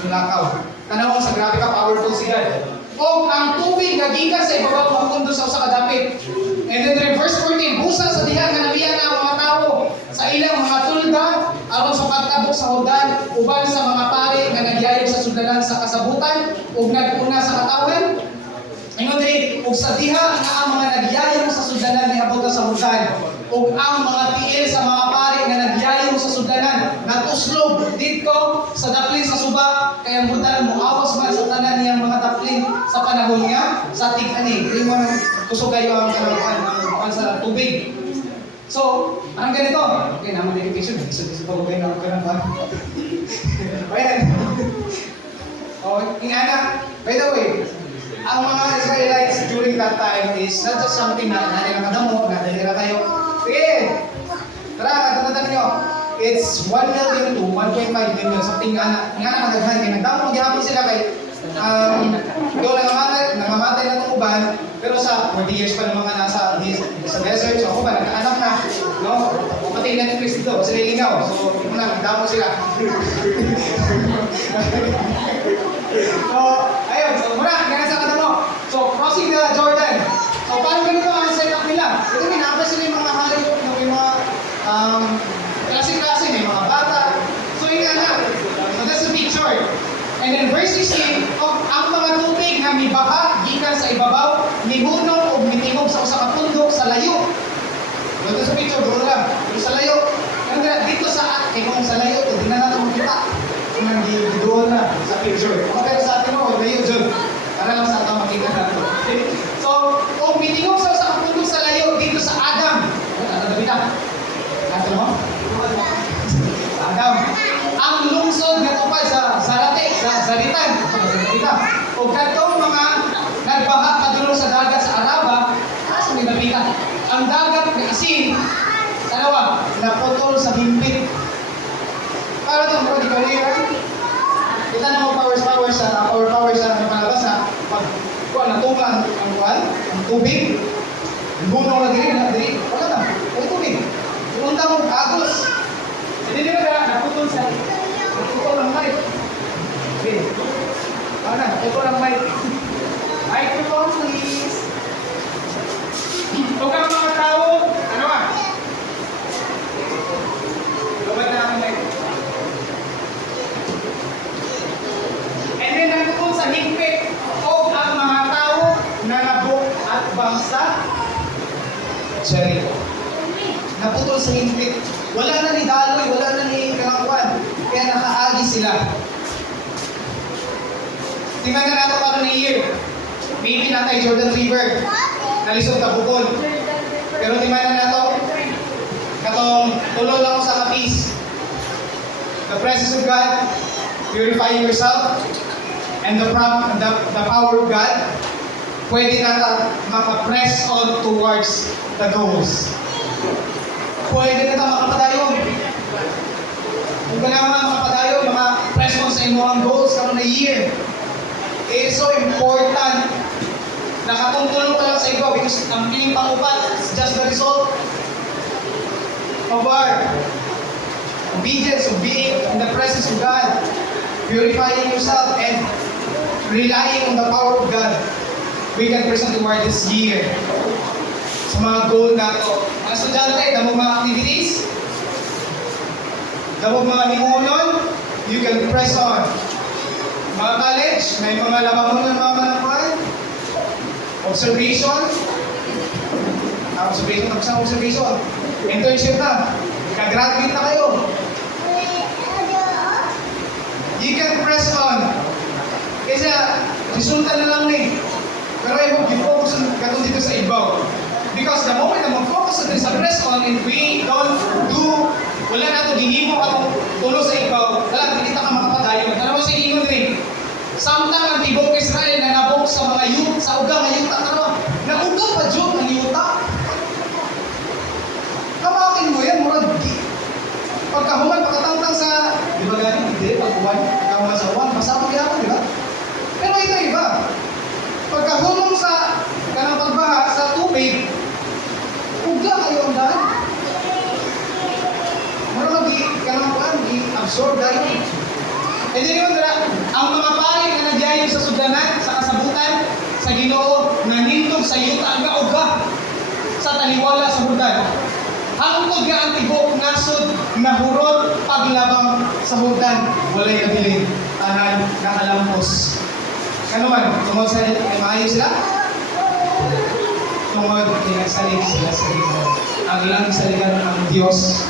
yung lakaw. Tanawang sa grabe ka, powerful si God. O ang tubig nga gikan sa ibabaw mapundo sa usa ka dapit. And then verse 14, busa sa diha nga nabiyan ang mga tawo sa ilang mga tulda aron sa pagtabok sa Jordan uban sa mga pari nga nagyayo sa sudanan sa kasabutan ug naguna sa katawan. Ingon diri ug sa diha nga ang mga nagyayo sa sudanan niabot sa Jordan ug ang mga tiil sa mga pari nga nagyayo sa sudanan natuslog didto sa daplin sa suba kay ang Jordan moawas man sa tanan niyang mga daplin sa panahon niya sa tig-ani. Dili mo kusog kayo ang kanawan sa tubig. So, anong ganito? Okay, naman meditation. Isa-isa pa ko kayo na ako ka naman. Ayan. Ingana. By the way, ang mga Israelites during that time is not just something na nila kadamo, na nila kayo. Sige! Tara, katatan nyo. It's 1 million to 1.5 million. Something nga nagaghan. Kaya nagdamo, maghihapon sila kay doon nangamatay na ng uban, pero sa 40 years pa ng mga nasa desert, so ako ba, nagkaanak na, no? Pati na ni Chris dito, kasi niligaw, so nagdamo sila. So, ayun, so muna, ganyan sa kata mo. So, crossing the Jordan. So, paano ganito ang setup nila? Ito, minapa sila yung mga hari, yung mga klase-klase, may mga bata. So, yun nga. So, that's a picture. And then verse 16, ang mga tubig nga mibaha gikan sa ibabaw, mihunong o mitingog sa usa ka pundok sa layo. Dito sa picture, bro lang. Dito sa layo. Dito sa kung sa layo, hindi na natin makita. Doon na sa picture. Pero sa atin mo, layo dyan. Para lang sa atin makita natin. So, o mitingog sa usa ka pundok sa layo, dito sa Adam. Ano na? Ano mo? Adam. Ang lungsod nga tupad sa Zarate, sa Zaritan. O katong mga nagbaha padulong sa dagat sa Araba, asa may nabita? Ang dagat nga asin, dalawa, naputol sa himpit. Para ito, mga di kawira. Kita na mga power sa nakalabas na pag kuha, natuba ang kuhan, ang tubig, buno na diri, wala na, ay tubig. Punta mo, agos. Hindi na naputol ng mic. Okay. Naputol ng mic. Microphone, please. Huwag kang mga tao, ano ba? Lubad na ang mic. And then naputol sa higpit o ang mga tao na nabuk at bangsa Jericho. Naputol sa higpit. Wala na ni Daloy, wala na ni Kalakuan. Kaya nakaagi sila. Tingnan na natin paano ni year. Maybe natay Jordan River. Nalisod ka bukol. Pero tingnan na natin. Katong tulo lang sa kapis. The presence of God, purifying yourself, and the power of God, pwede natin makapress on towards the goals. Pwede natin makapadayon. Kung kailangan makapadayon, makapress on sa inyong goals karon na year. It is so important na katungtulong ka lang sa iba because ang piling pangupat is just the result of our obedience, of being in the presence of God, purifying yourself and relying on the power of God. We can present toward this year sa mga goal na ito. Mga estudyante, damog mga activities, damog mga nimunon, you can press on. Mga college, may mga labang ng mga manakuan. Observation. Tapos ang observation. Internship na. Ka-graduate na kayo. You can press on. Kasi resulta na lang eh. Pero I hope you focus on katong dito sa ibaw. Because the moment na mag-focus on sa press on and we don't do, wala na ito, gihimo atong tulo sa ibaw, wala, hindi ka makapadayon. Alam mo sa ingon rin, samtang ang tibok Israel na nabok sa mga youth, sa ugang nga yuta, nagugang pa Diyo ang yuta. Kamakin mo yan, murag, pagkahuman, pagkatangtang sa, di ba gani, hindi, pagkuhan, pagkahuman sa uwan, masama kaya ako, di ba? Pero ito iba, pagkahulong sa kanang pagbaha sa tubig, uga kayo ang daan. Mura kanang kuhan, i-absorb dahil. E di naman ang mga pari na nagyayo sa sudanan, sa kasabutan, sa Ginoo, nanindog sa yuta nga uga sa taliwala sa hudan. Hangtod nga ang tibok nasod, nahurot, paglabang sa hudan, walay kabilin, tanan, nakalampos. Ano man, tungod sa maayo sila? Tungod, pinagsalig sila sa Ginoo. Ang ilang saligan ang Diyos.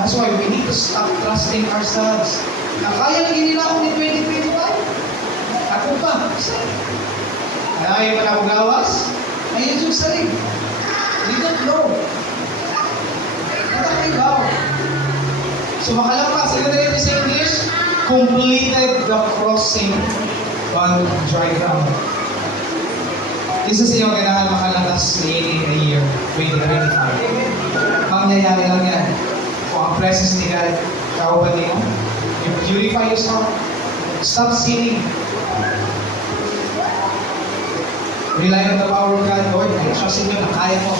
That's why we need to stop trusting ourselves. Na kaya lagi nila ako ni 2025? Ako pa. Ayaw pa na ako gawas? Ayaw yung salig. We don't know. Nakakaibaw. So makalampas, ito na yun sa English, completed the crossing on dry ground. Isa sa inyo kailangan makalatas in a year 2025. Mangyayari lang yan. Kung ang presence ni God, kauban niyo, you purify yourself, stop sinning. Rely on the power of God. Lord, I trust in you na kaya mo.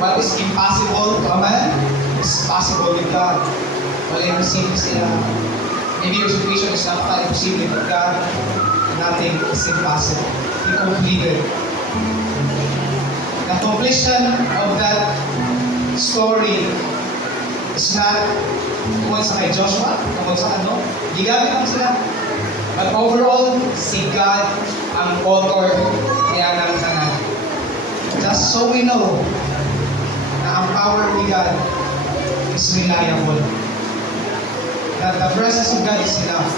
What is impossible to a man is possible with God. Wala yung simple sila. Maybe your situation is not impossible with God. Nothing is impossible. You completed. The completion of that story is not tungkol sa kay Joshua, tungkol sa ano, gigamit lang sila. But overall, si God ang author niya ng tanan. Just so we know na ang power ni God is reliable. That the presence of God is enough.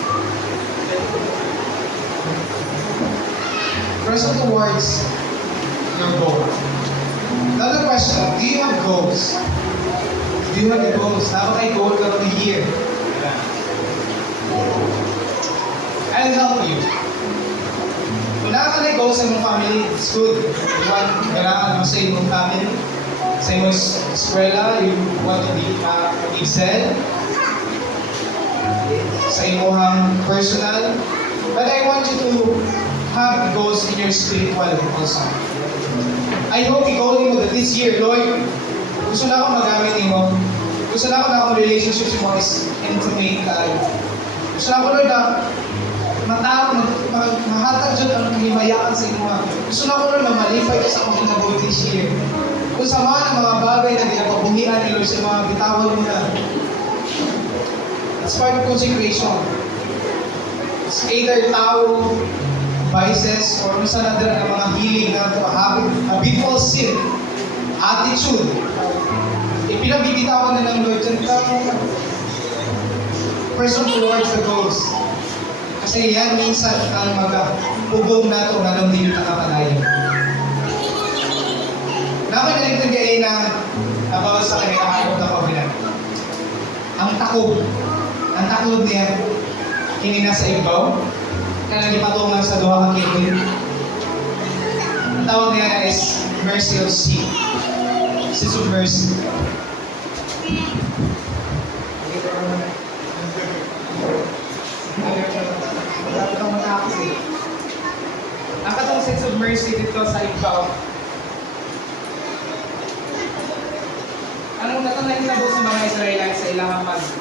Press on towards your goal. Another question, do you have goals? Do you have a goals? Dapat ay goal ka ng year. I'll help you. Kung nakaka goals sa mong family, it's good. You want, kailangan mo sa imong family, sa imong eskwela, you want to be excel. sa inyong personal, but I want you to have goals in your spiritual also. I hope i-goal mo that this year, Lord, gusto na akong magamit mo. Gusto na ako na akong relationship mo is intimate kaayo. Gusto na ako, Lord, na mahatag dyan ang himayaan sa inyo. Gusto na ako, Lord, na malipay ka sa akong kinabuhi this year. Kung sa mga bagay na dinapabuhian ni Lord sa mga bitawan mo na. That's part of consecration. It's either tao, vices, or minsan na din ang mga healing na ito, habitual sin, attitude. Ipinabibitawan na ng Lord dyan. Person towards the goals. Kasi yan minsan ang mag-ubog na ito na nung hindi nakakalayo. Namin nalito gaya na nabawas sa kanila kakakot na pabilan. Ang taklob niya, kinina sa ibaw, kaya nagipatungan sa duha kang kiloy. Ang tawag niya is mercy of sea. Sense of mercy. Ang katong sense of mercy dito sa ibaw. Anong natanay nabo sa mga Israelites sa ilang maglakas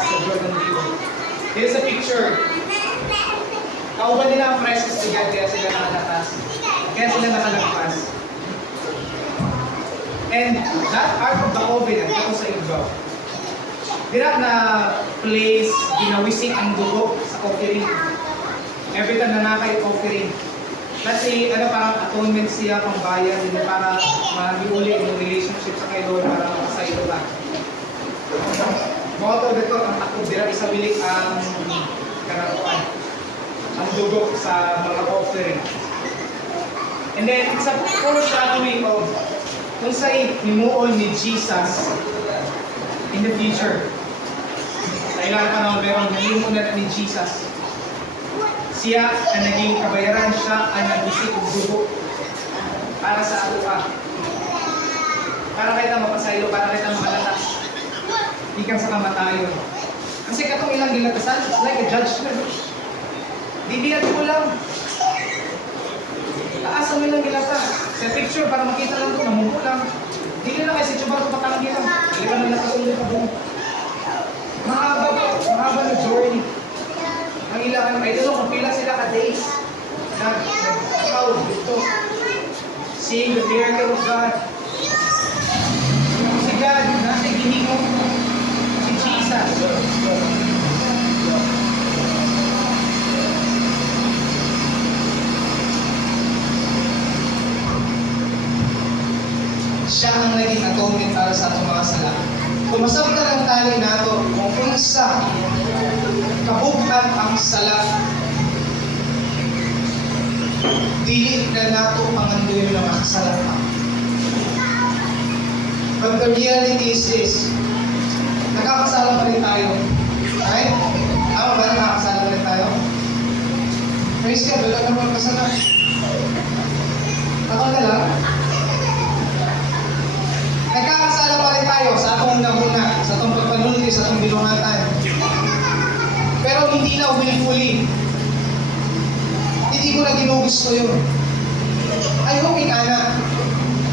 sa Jordan River. Here's a picture. Kauban nila ang precious to God, kaya sila nakalagpas. And that Ark of the Covenant, ako sa ibaw. Dira na place, ginawising ang dugo sa offering. Every time na nakay offering. Kasi parang atonement siya, pang bayan, para mag-iuli yung relationship sa kay Lord, para makasaylo ka. Moto dito, ang takot dira, isawili ang karakuan. Ang dugo sa mga offering. And then, it's a foreshadowing of kung sa'y himuon ni Jesus in the future. Sa ilang panahon, meron himuon na ni Jesus. Siya ang naging kabayaran, siya ang nagbisik ng dugo para sa ato ka. Para kita mapasaylo, para kita makalatas. Ikan sa kamatayon. Kasi katong ilang gilatasan, it's like a judgment. Dibiyat mo lang. Taasan mo lang gilata. Sa picture, para makita lang ito, namumpo lang. Dili na kasi tubar ko patanggi lang. Dili ka na nakasulit pa buong. Mahaba na journey. Ang ilangan, I don't know kung pila sila ka-days. Nag-proud dito. Seeing the miracle of God. Si God, nasa ginimo. Si Jesus. Siya ang naging atonement para sa atong mga sala. Kung masabta ng tali nato, kung unsa kabukan ang sala, dili na nato pangandoy na makasala pa. But the reality is this, nakakasala pa rin tayo. Right? Tama ba nakakasala pa rin tayo? Praise God, wala ka naman kasala. Ako na lang. Nagkakasala pa rin tayo sa atong nahuna, sa atong pagpanulti, sa atong bilungatan. Pero hindi na willfully. Hindi ko na ginugusto yun. I hope ikana.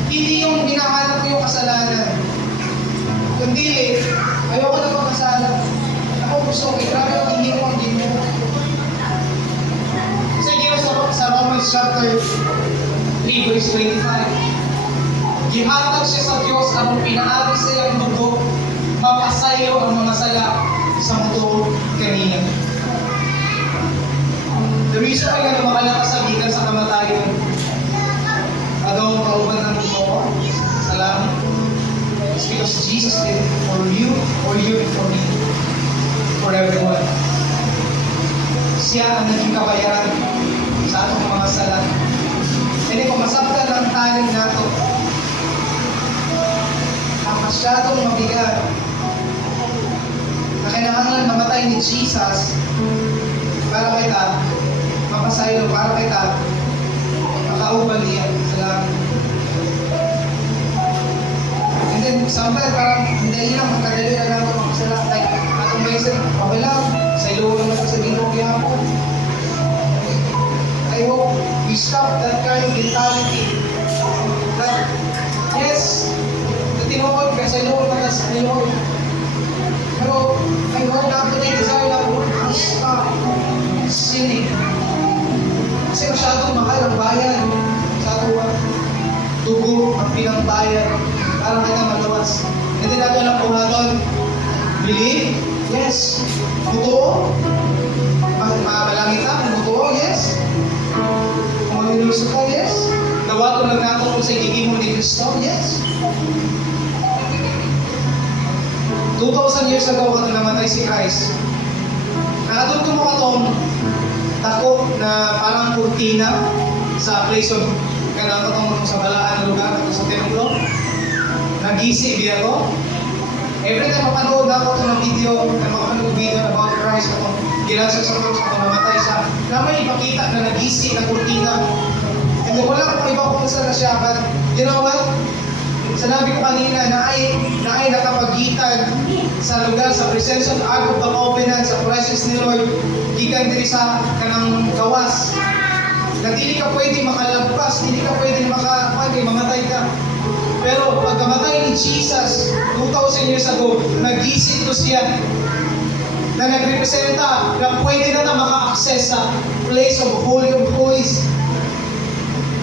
Hindi yung hinahanap ko yung kasalanan. Kundi, ayoko na magkasala. Ako gusto ko, grabe ang hindi mo ang ginuho. Kasi sa Romans chapter 3 verse 25. Gihatag siya sa Diyos ang pinaari sa iyang dugo, mapasayo ang mga sala sa muto kaniya. The reason why nga makalakas sa gikan sa kamatayon, agaw kauban ng dugo sa langit, is because Jesus did it for you, for me, for everyone. Siya ang naging kabayaran sa atong mga sala. Hindi kung masabtan ng taling nato, masyadong mabigat na kailangan namatay ni Jesus para kita mapasaylo, para kita makauban niya sa langit. And then, sampai parang hindi lang magkadali na lang ito makasala. Like, atong pinangbayad para kita magawas. Hindi nato lang buhaton. Believe? Yes. Totoo? Malangit ka? Kung totoo? Yes. Kung maniluso ka? Yes. Nawato lang nato kung sa igiging mo ni Kristo? Yes. 2,000 years ago, kato namatay si Christ. Nakatulog mo katong takot na parang kurtina sa place of kanang katong sa balaan na lugar kato sa templo. Nagisi biya ko. Every time mapanood na ako itong video, na makapanood video about Christ, katong gilansag sa cross, katong namatay siya, na may ipakita na nagisi na kurtina. And then wala ko iba kung saan na siya, but you know what? Sinabi ko kanina na ay nakapagitan sa lugar, sa presence of Ark of the Covenant, sa presence ni Lord, gikan diri sa kanang gawas. Na dili ka pwede makalagpas, dili ka pwede mamatay ka. Pero pagkamatay ni Jesus, 2,000 years ago, nag-isip to siya na nagrepresenta na pwede na maka-access sa place of Holy of Holies.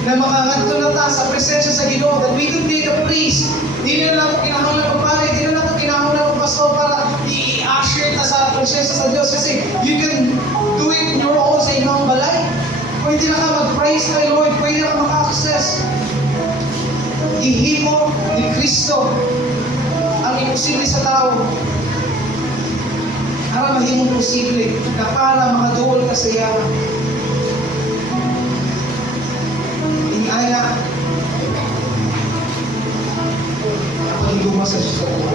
Na makanganto na ta sa presensya sa Ginoo, that we don't need a priest. Hindi na lang kinahanglan ng pare, hindi na lang kinahanglan ng pastor para i-usher ta sa presensya sa Diyos. Kasi you can do it in your own sa inyong balay. Pwede na ka mag-praise kay Lord, pwede na ka maka-access. Ihimo ni Kristo ang imposible sa tao. Para mahimong posible na para makaduol ka sa iya. Ana, ako higuma sa Diyos ako.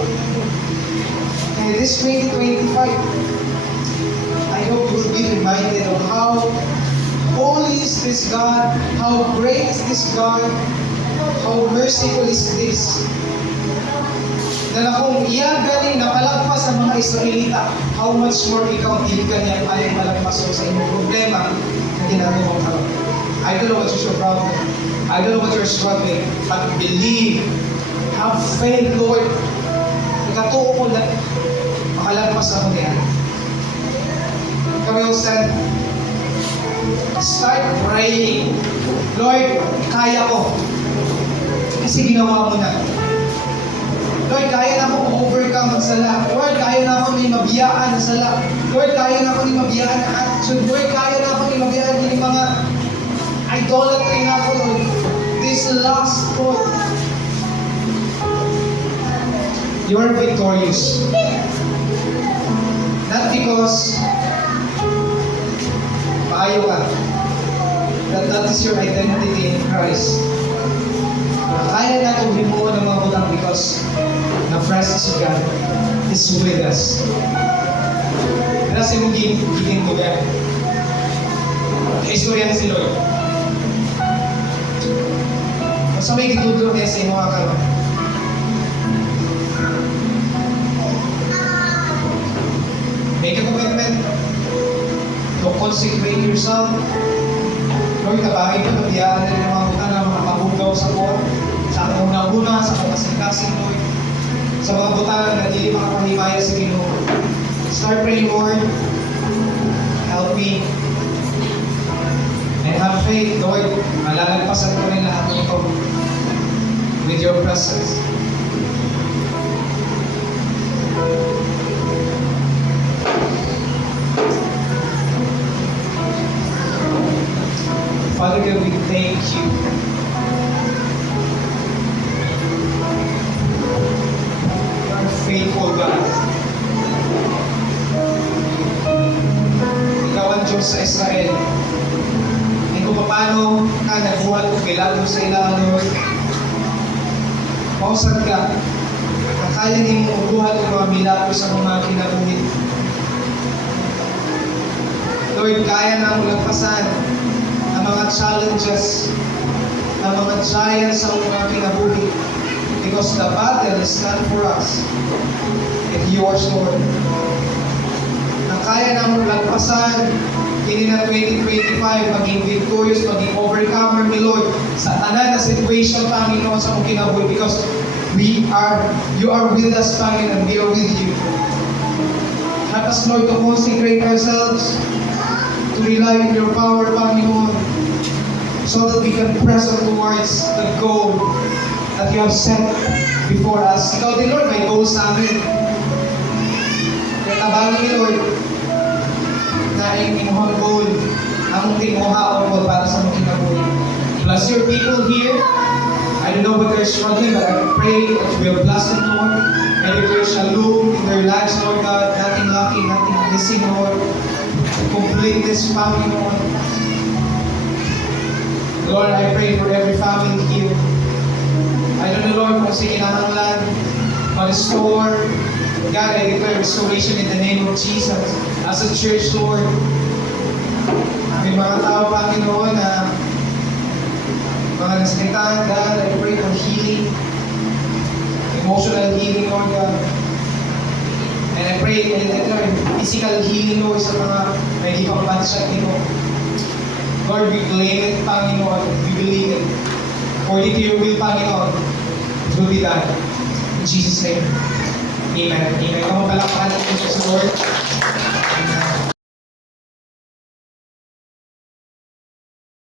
And this 2025, I hope you will be reminded of how holy is this God, how great is this God, how merciful is this. Na kung iya galing napalagpas sa mga Israelita, how much more ikaw hindi ka niya ayaw malagpas sa inyong problema na ginagawa mo. I don't know what you're so proud of. I don't know what you're struggling, but believe, have faith, Lord. Ikatuo ko na makalagpas ako niya. Can we all stand? Start praying. Lord, kaya ko. Kasi ginawa mo na. Lord, kaya na ako overcome ang sala. Lord, kaya na ako may mabiyaan ang sala. Lord, kaya na ako may mabiyaan ang attitude. Lord, kaya na ako may mabiyaan ng mga idolatry na ako, Lord. This last Lord. You are victorious. Not because maayo ka. That is your identity in Christ. Kaya natin bimuo ng mga butang because the presence of God is with us. Kasi mong giging ko yan. Kaistorya si Lord. Sa may gitudlo niya sa inyo mga karoon. Make a commitment to consecrate yourself. Lord, kabangin ko nabiyaan na rin ng mga butang na mga mabugaw sa buwan. Sa una-una, sa kapasing-kasing, Lord. Sa mga butang na hindi makapahimaya sa Ginoo. Start praying, Lord. Help me. And have faith, Lord. Malalagpasan ko rin lahat ng ito with your presence. Father God, we thank you. You are faithful, God. Ikaw ang Diyos sa Israel. Kung paano ka nagbuhat o milagro sa ilang Lord. Pausad ka. Kaya din mo buhat o mga milagro sa mga kinabuhi. Lord, kaya na mo lagpasan ang mga challenges, ang mga giants sa mga kinabuhi. Because the battle is not for us. It's yours, Lord. Na kaya na mo lagpasan hindi na 2025, maging victorious, maging overcomer ni Lord sa tanan na situation, Panginoon, sa mong kinabuhi because you are with us, Panginoon, and we are with you. Help us, Lord, to consecrate ourselves, to rely on your power, Panginoon, so that we can press on towards the goal that you have set before us. Ikaw din, Lord, may goals sa amin. Kaya tabangin ni Lord, na imuhang goal, among timuha o para sa mga kinabuhi. Bless your people here. I don't know what they're struggling, but I pray that you will bless them, Lord. May there be shalom in their lives, Lord God. Nothing lacking, nothing missing, Lord. Complete this family, Lord. Lord, I pray for every family here. I don't know, Lord, kung sa kinahanglan, ma-restore. God, I declare restoration in the name of Jesus. As a church, Lord, may mga tao, Panginoon, na mga nasalitaan, God, I pray for healing, emotional healing, Lord God. And I pray and declare physical healing, Lord, sa mga may di pang bansa nito. Lord, we claim it, Panginoon. We believe it. According to your will, Panginoon, it will be done. In Jesus' name. Amen. Amen. Kamapalakpakan natin sa Lord. Amen.